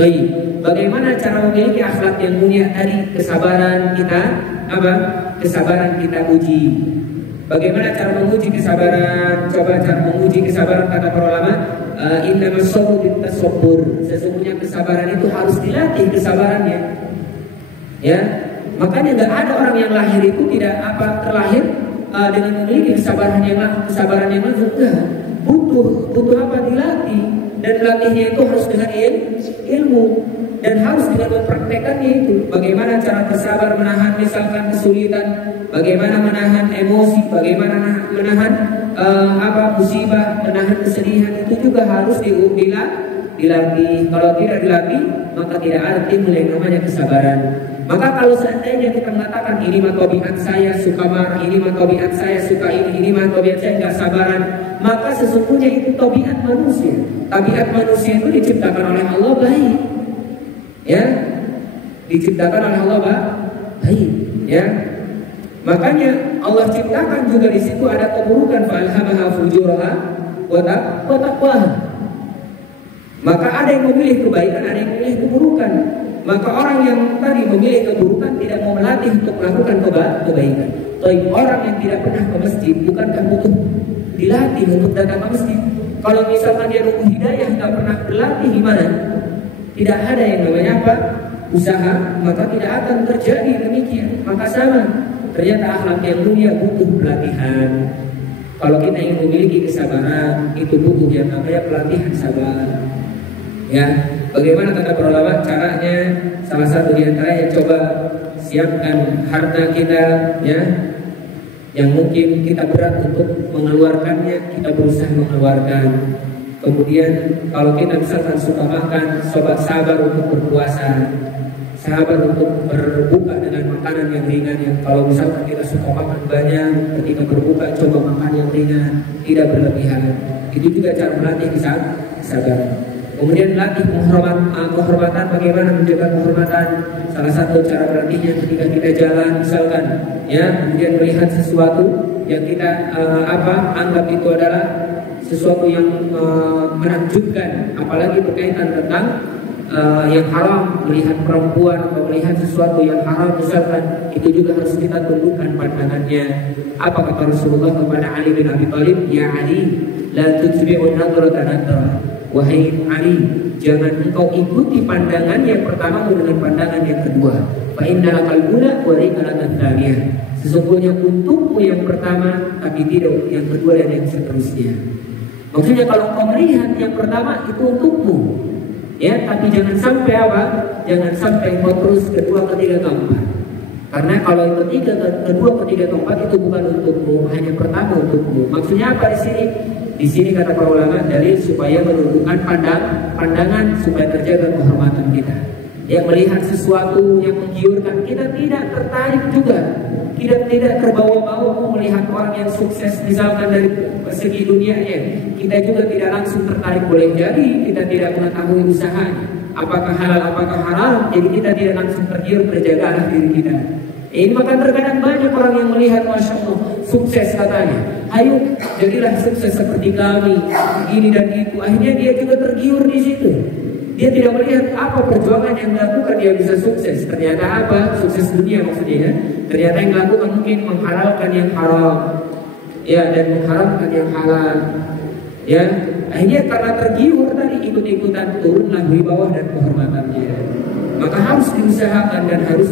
Bagaimana cara memiliki akhlak yang mulia tadi? Kesabaran kita apa? Kesabaran kita uji. Bagaimana cara menguji kesabaran? Coba cara menguji kesabaran, kata para ulama, innamas sabru bitasabbur. Sesungguhnya kesabaran itu harus dilatih kesabarannya. Ya. Makanya nggak ada orang yang lahir itu tidak terlahir dengan memiliki kesabaran yang langsung. Butuh apa? Dilatih, dan latihnya itu harus dengan ilmu dan harus dengan mempraktekannya itu. Bagaimana cara bersabar menahan misalkan kesulitan, bagaimana menahan emosi, bagaimana menahan musibah, menahan kesedihan, itu juga harus dilatih. Kalau tidak dilatih, maka tidak ada timbul yang namanya kesabaran. Maka kalau seandainya kita mengatakan ini mah tabiat saya suka marah, ini mah tabiat saya suka ini mah tabiat saya nggak sabaran, maka sesungguhnya itu tabiat manusia. Tabiat manusia itu diciptakan oleh Allah baik, ya, diciptakan oleh Allah baik, ya. Makanya Allah ciptakan juga di situ ada keburukan, falhamaha fujuraha wa taqwaha. Maka ada yang memilih kebaikan, ada yang memilih keburukan. Maka orang yang tadi memilih keburukan tidak mau melatih untuk melakukan kebaikan. Tapi orang yang tidak pernah ke masjid, bukankah butuh dilatih untuk datang ke masjid? Kalau misalkan dia nunggu hidayah, nggak pernah berlatih, gimana? Tidak ada yang namanya apa? Usaha, maka tidak akan terjadi demikian. Maka sama, ternyata akhlak yang mulia butuh pelatihan. Kalau kita ingin memiliki kesabaran, itu butuh yang namanya pelatihan sabar. Ya, bagaimana kata para ulama caranya? Salah satu di antaranya, coba siapkan harta kita, ya, yang mungkin kita berat untuk mengeluarkannya, kita berusaha mengeluarkan. Kemudian kalau kita misalkan suka makan, coba sabar untuk berpuasa, sabar untuk berbuka dengan makanan yang ringan. Yang kalau misalkan kita suka makan banyak, ketika berbuka coba makan yang ringan, tidak berlebihan. Itu juga cara melatih kesabaran. Kemudian latih kehormatan, bagaimana menjaga kehormatan. Salah satu cara melatihnya ketika kita jalan misalkan, ya, kemudian melihat sesuatu yang kita anggap itu adalah sesuatu yang menakjubkan, apalagi berkaitan tentang yang haram, melihat perempuan atau melihat sesuatu yang haram misalkan, itu juga harus kita tundukkan pandangannya. Apa kata Rasulullah kepada Ali bin Abi Thalib? Ya Ali, la tutbi'un nadrata nadra. Wahai Ali, jangan engkau ikuti pandangan yang pertama dengan pandangan yang kedua. Fa innal qalbuna wa riqalatan tsaniyah. Sesungguhnya untukmu yang pertama, tapi tidak yang kedua dan yang seterusnya. Maksudnya kalau engkau melihat yang pertama itu untukmu, ya, tapi jangan sampai Jangan sampai engkau terus kedua, ketiga, keempat. Karena kalau yang kedua, ketiga, keempat itu bukan untukmu, hanya pertama untukmu. Maksudnya apa di sini? Di sini kata para ulama dalil supaya menunjukkan pandangan supaya terjaga kehormatan kita. Yang melihat sesuatu yang menggiurkan kita tidak tertarik juga, tidak terbawa-bawa melihat orang yang sukses misalkan dari segi dunianya, kita juga tidak langsung tertarik. Boleh jadi kita tidak mengetahui usahanya apakah halal apakah haram, jadi kita tidak langsung tergiur, berjagalah diri kita. Ini maka terkadang banyak orang yang melihat Masya Allah sukses katanya, ayo jadilah sukses seperti kami, ini dan itu. Akhirnya dia juga tergiur di situ. Dia tidak melihat apa perjuangan yang dilakukan dia bisa sukses. Ternyata apa? Sukses dunia maksudnya. Ternyata yang dilakukan mungkin menghalalkan yang haram, ya, dan mengharamkan yang halal. Ya, akhirnya karena tergiur tadi ikut-ikutan turunlah wibawa dan kehormatannya. Maka harus diusahakan dan harus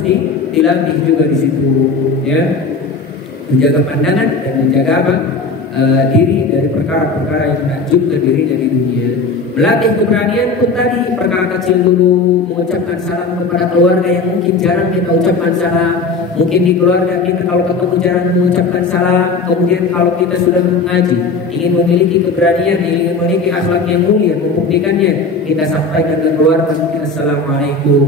dilatih juga di situ, ya, menjaga pandangan dan menjaga apa? Diri dari perkara-perkara yang menakjubkan diri dari dunia. Melatih keberanian pun tadi perkara kecil dulu, mengucapkan salam kepada keluarga yang mungkin jarang kita ucapkan salam. Mungkin di keluarga kita kalau ketemu jarang mengucapkan salam. Kemudian kalau kita sudah mengaji, ingin memiliki keberanian, ingin memiliki akhlak yang mulia, membuktikannya, kita sampaikan ke keluarga kita assalamualaikum.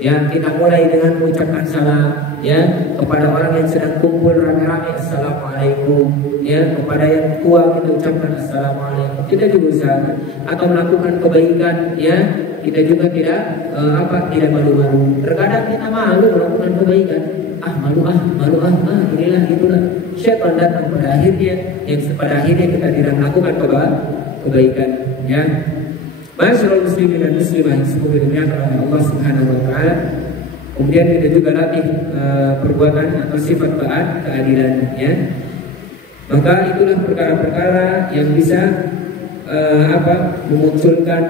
Ya, kita mulai dengan mengucapkan salam, ya, kepada orang yang sedang kumpul rame-rame assalamualaikum, ya, kepada yang tua kita ucapkan assalamualaikum. Kita juga usahakan atau melakukan kebaikan, ya, kita juga tidak tidak malu-malu. Terkadang kita malu melakukan kebaikan, malu, inilah itulah. Syaitan datang pada akhirnya, kita tidak melakukan kebaikan, ya. Masyaallah muslimin dan muslimah yang semoga dimuliakan oleh Allah Subhanahu wa taala. Kemudian kita juga latih perbuatan atau sifat taat, keadilan, ya. Maka itulah perkara-perkara yang bisa memunculkan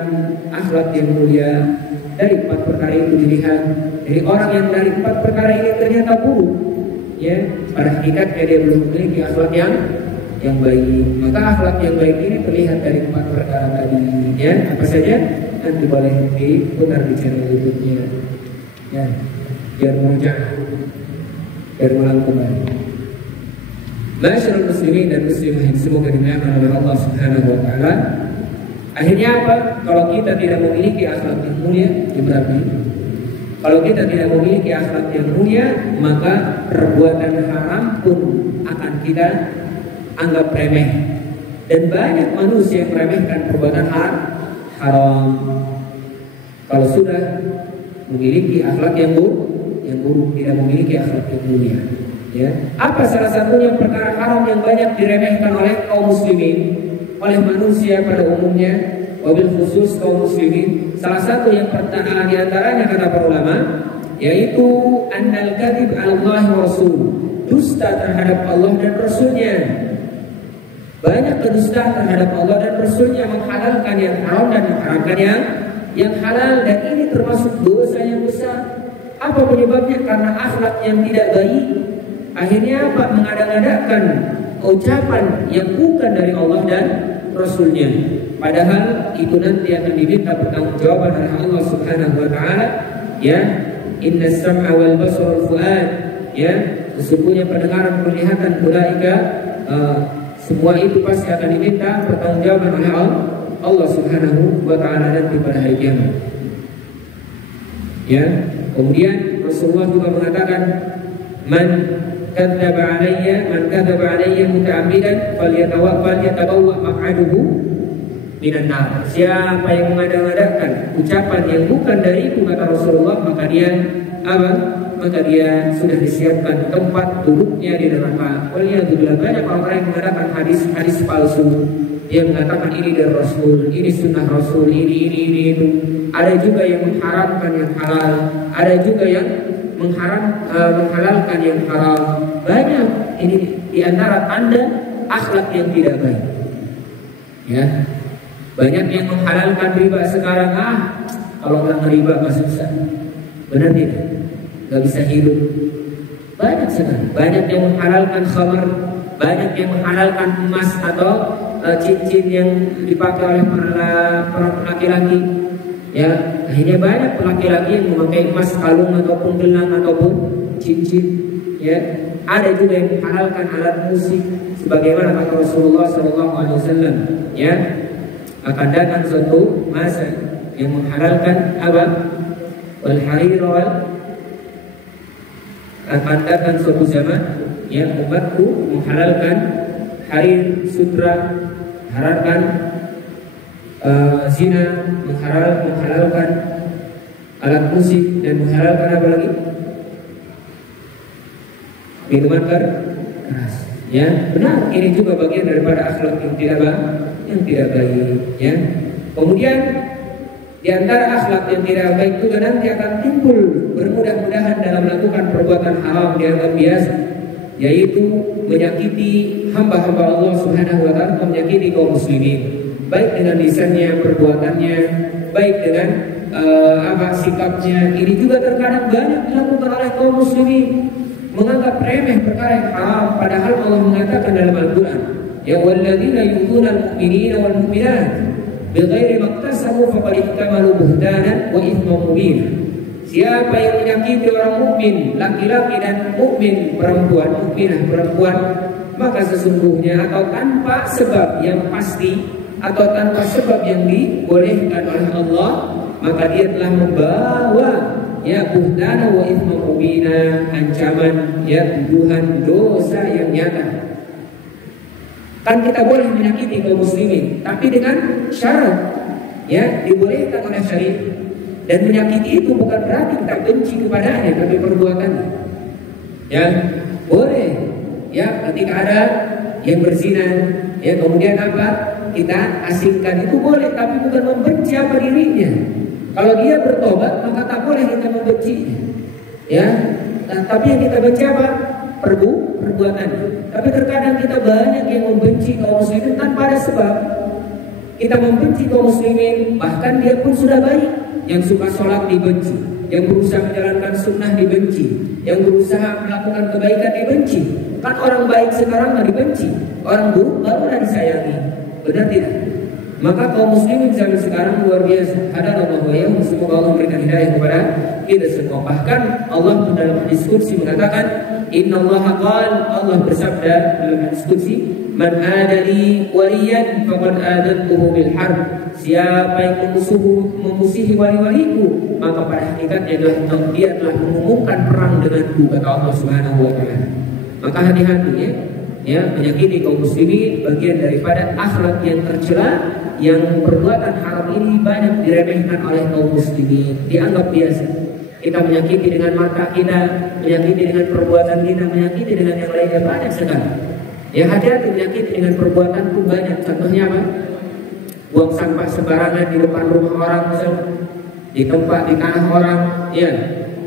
akhlak yang mulia. Dari 4 perkara itu dilihat dari orang yang dari 4 perkara ini ternyata buruk, ya, pada hakikatnya dia belum memiliki akhlak yang baik. Maka akhlak yang baik ini terlihat dari 4 perkara tadi, ya. Apa saja? Nanti boleh diputar di channel YouTube-nya, ya, biar mulang kembali. Masyaallah muslimin dan muslimah yang semoga dimuliakan oleh Allah Subhanahu wa taala. Akhirnya apa? Kalau kita tidak memiliki akhlak yang mulia, berarti kalau kita tidak memiliki akhlak yang mulia, maka perbuatan haram pun akan kita anggap remeh. Dan banyak manusia yang meremehkan perbuatan haram. Kalau sudah memiliki akhlak yang buruk, tidak memiliki akhlak yang mulia, ya. Apa salah satunya perkara haram yang banyak diremehkan oleh kaum muslimin, oleh manusia pada umumnya, wabil khusus kaum muslimin? Salah satu yang pertama di antaranya kata para ulama, yaitu annal kadhib 'ala Allah wa rasul, dusta terhadap Allah dan Rasulnya. Banyak kedustaan terhadap Allah dan Rasulnya, menghalalkan yang haram dan mengharamkan yang halal, dan ini termasuk dosa yang besar. Apa penyebabnya? Karena akhlak yang tidak baik. Akhirnya apa? Mengada-ngadakan ucapan yang bukan dari Allah dan Rasulnya. Padahal itu nanti akan diminta pertanggungjawaban oleh Allah Subhanahu wa taala, ya. Inna sam'a wal basara wal fuad, ya. Sesungguhnya pendengaran, penglihatan, ulaika semua itu pasti akan diminta pertanggungjawaban oleh Allah Subhanahu wa taala nanti pada hari kiamat. Ya. Kemudian Rasulullah juga mengatakan, man kadzdzaba alayya muta'ammidan falyatabawwa maq'adahu minan nar. Siapa yang mengada-ngadakan ucapan yang bukan dariku, kata Rasulullah, maka dia sudah disiapkan tempat duduknya di neraka. Waliyadzubillah, banyak orang yang mengadakan hadis palsu yang mengatakan ini dari Rasul, ini sunnah Rasul, ini itu. Ada juga yang mengharamkan yang halal, ada juga yang menghalalkan yang haram. Banyak ini di antara tanda akhlak yang tidak baik, ya. Banyak yang menghalalkan riba sekarang. Kalau nggak riba masih susah. Benar tidak? Nggak bisa hidup. Banyak sekali. Banyak yang menghalalkan khamar, banyak yang menghalalkan emas atau cincin yang dipakai oleh para laki-laki, ya. Akhirnya banyak laki-laki yang memakai emas, kalung ataupun gelang ataupun cincin, ya. Ada juga yang menghalalkan alat musik, sebagaimana kata Rasulullah SAW, ya. Akan datang suatu masa yang menghalalkan apa? Wal harir wal, akan datang suatu zaman yang umatku menghalalkan harir, sutra, menghalalkan zina, menghalalkan alat musik, dan menghalalkan apa lagi? Minuman keras. Ya, benar. Ini juga bagian daripada akhlak yang tidak baik. Ya. Kemudian di antara akhlak yang tidak baik juga nanti akan timbul bermudah-mudahan dalam melakukan perbuatan haram dianggap biasa, yaitu menyakiti hamba-hamba Allah Subhanahu wa taala, menyakiti kaum muslimin, baik dengan lisannya, perbuatannya, baik dengan sikapnya. Ini juga terkadang banyak dilakukan oleh kaum muslimin, menganggap remeh perkara yang haram, padahal Allah mengatakan dalam Al-Quran, ya walladzina yu'dhuna al-mu'minina wal mu'minat bighairi maktasabu faqad ihtamalu buhtanan wa ithman mubina. Siapa yang menyakiti orang mukmin laki-laki dan mukmin perempuan, mukminah perempuan, maka sesungguhnya atau tanpa sebab yang pasti atau tanpa sebab yang dibolehkan oleh Allah, maka dia telah membawa ya buhtana wa ithma mubina, ancaman, ya tuduhan dosa yang nyata. Kan kita boleh menyakiti kaum muslimin, tapi dengan syarat, ya dibolehkan oleh syariat. Dan menyakiti itu bukan berarti kita benci kepadanya, tapi perbuatannya. Ya boleh, ya ketika ada yang berzina, ya kemudian apa? Kita asingkan, itu boleh, tapi bukan membenci apa dirinya. Kalau dia bertobat, maka tak boleh kita membencinya. Ya, nah, tapi yang kita benci apa? Perbuatannya. Tapi terkadang kita banyak yang membenci kaum muslimin tanpa ada sebab. Kita membenci kaum muslimin, bahkan dia pun sudah baik. Yang suka sholat dibenci, yang berusaha menjalankan sunnah dibenci, yang berusaha melakukan kebaikan dibenci. Kan orang baik sekarang nggak dibenci, orang buruk baru disayangi. Benar tidak? Maka kaum muslimin zaman sekarang luar biasa. Hadanallahu wa iyyakum, semoga Allah memberikan hidayah kepada kita semua. Bahkan Allah dalam diskusi mengatakan, innallaha qala, Allah bersabda dalam diskusi, man adali waliyan faqad adantuhu bil harb. Siapa yang memusuhi wali-waliku, maka pada hakikatnya dia telah mengumumkan perang denganku, kata Allah Subhanahu wa taala. Maka hati-hati ya, menyakiti kaum muslimin bagian daripada akhlak yang tercela, yang perbuatan haram ini banyak diremehkan oleh kaum muslimin, dianggap biasa. Kita menyakiti dengan mata kita, menyakiti dengan perbuatan kita, menyakiti dengan yang lainnya banyak sekali. Ya hati-hati menyakiti dengan perbuatan pun banyak. Contohnya apa? Buang sampah sembarangan di depan rumah orang, misalnya di tempat, di tanah orang, ya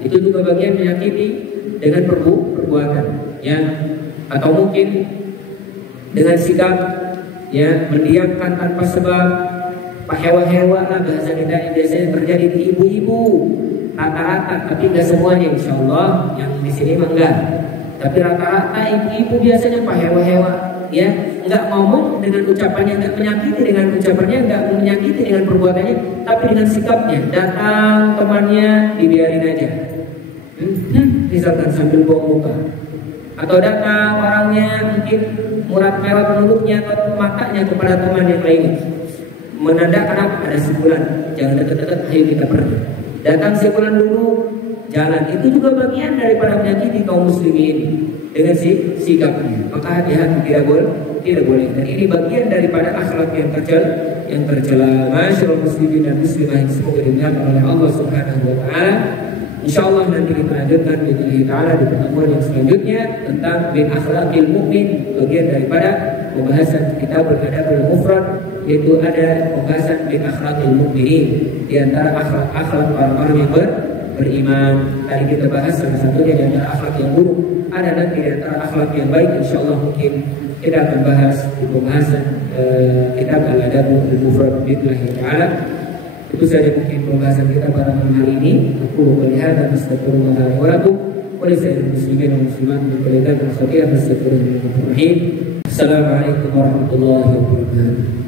itu juga bagian menyakiti dengan perbuatan, ya. Atau mungkin dengan sikap, ya mendiamkan tanpa sebab, pahewa-hewa lah bahasa kita yang biasanya terjadi di ibu-ibu rata-rata, tapi nggak semuanya insya Allah, yang di sini mah enggak. Tapi rata-rata ibu-ibu biasanya pahewa-hewa, ya nggak ngomong dengan ucapannya, nggak menyakiti dengan ucapannya, nggak menyakiti dengan perbuatannya, tapi dengan sikapnya. Datang temannya dibiarin aja, misalkan sambil buang muka. Atau datang orangnya mungkin murat-merat mulutnya atau matanya kepada teman yang lainnya, menandakan apa? Ada sebulan, jangan dekat-dekat, ayo kita pergi. Datang sebulan dulu, jalan. Itu juga bagian daripada menyakiti kaum muslimin dengan sikapnya. Maka hati-hati, tidak boleh. Dan ini bagian daripada akhlak yang tercela. Masyaallah muslimin dan muslimah yang semoga dimuliakan oleh Allah Subhanahu wa taala. Insyaallah nanti kita lanjutkan billahi taala di pertemuan yang selanjutnya tentang min akhlaqil mukmin, bagian daripada pembahasan kitabul adabul mufrad, yaitu ada pembahasan min akhlaqil mukminin, di antara akhlak orang-orang yang beriman. Tadi kita bahas salah satunya di antara akhlak yang buruk, ada nanti di antara akhlak yang baik. Insyaallah mungkin kita akan bahas di pembahasan kitab al-adabul mufrad billahi taala. Itu saja mungkin pembahasan kita pada malam hari ini. Aku melihat dan astagfirullah wa lakum wa li sayyidil muslimin wal muslimat min kulli dhanbin wa khati'atin. Assalamualaikum warahmatullahi wabarakatuh.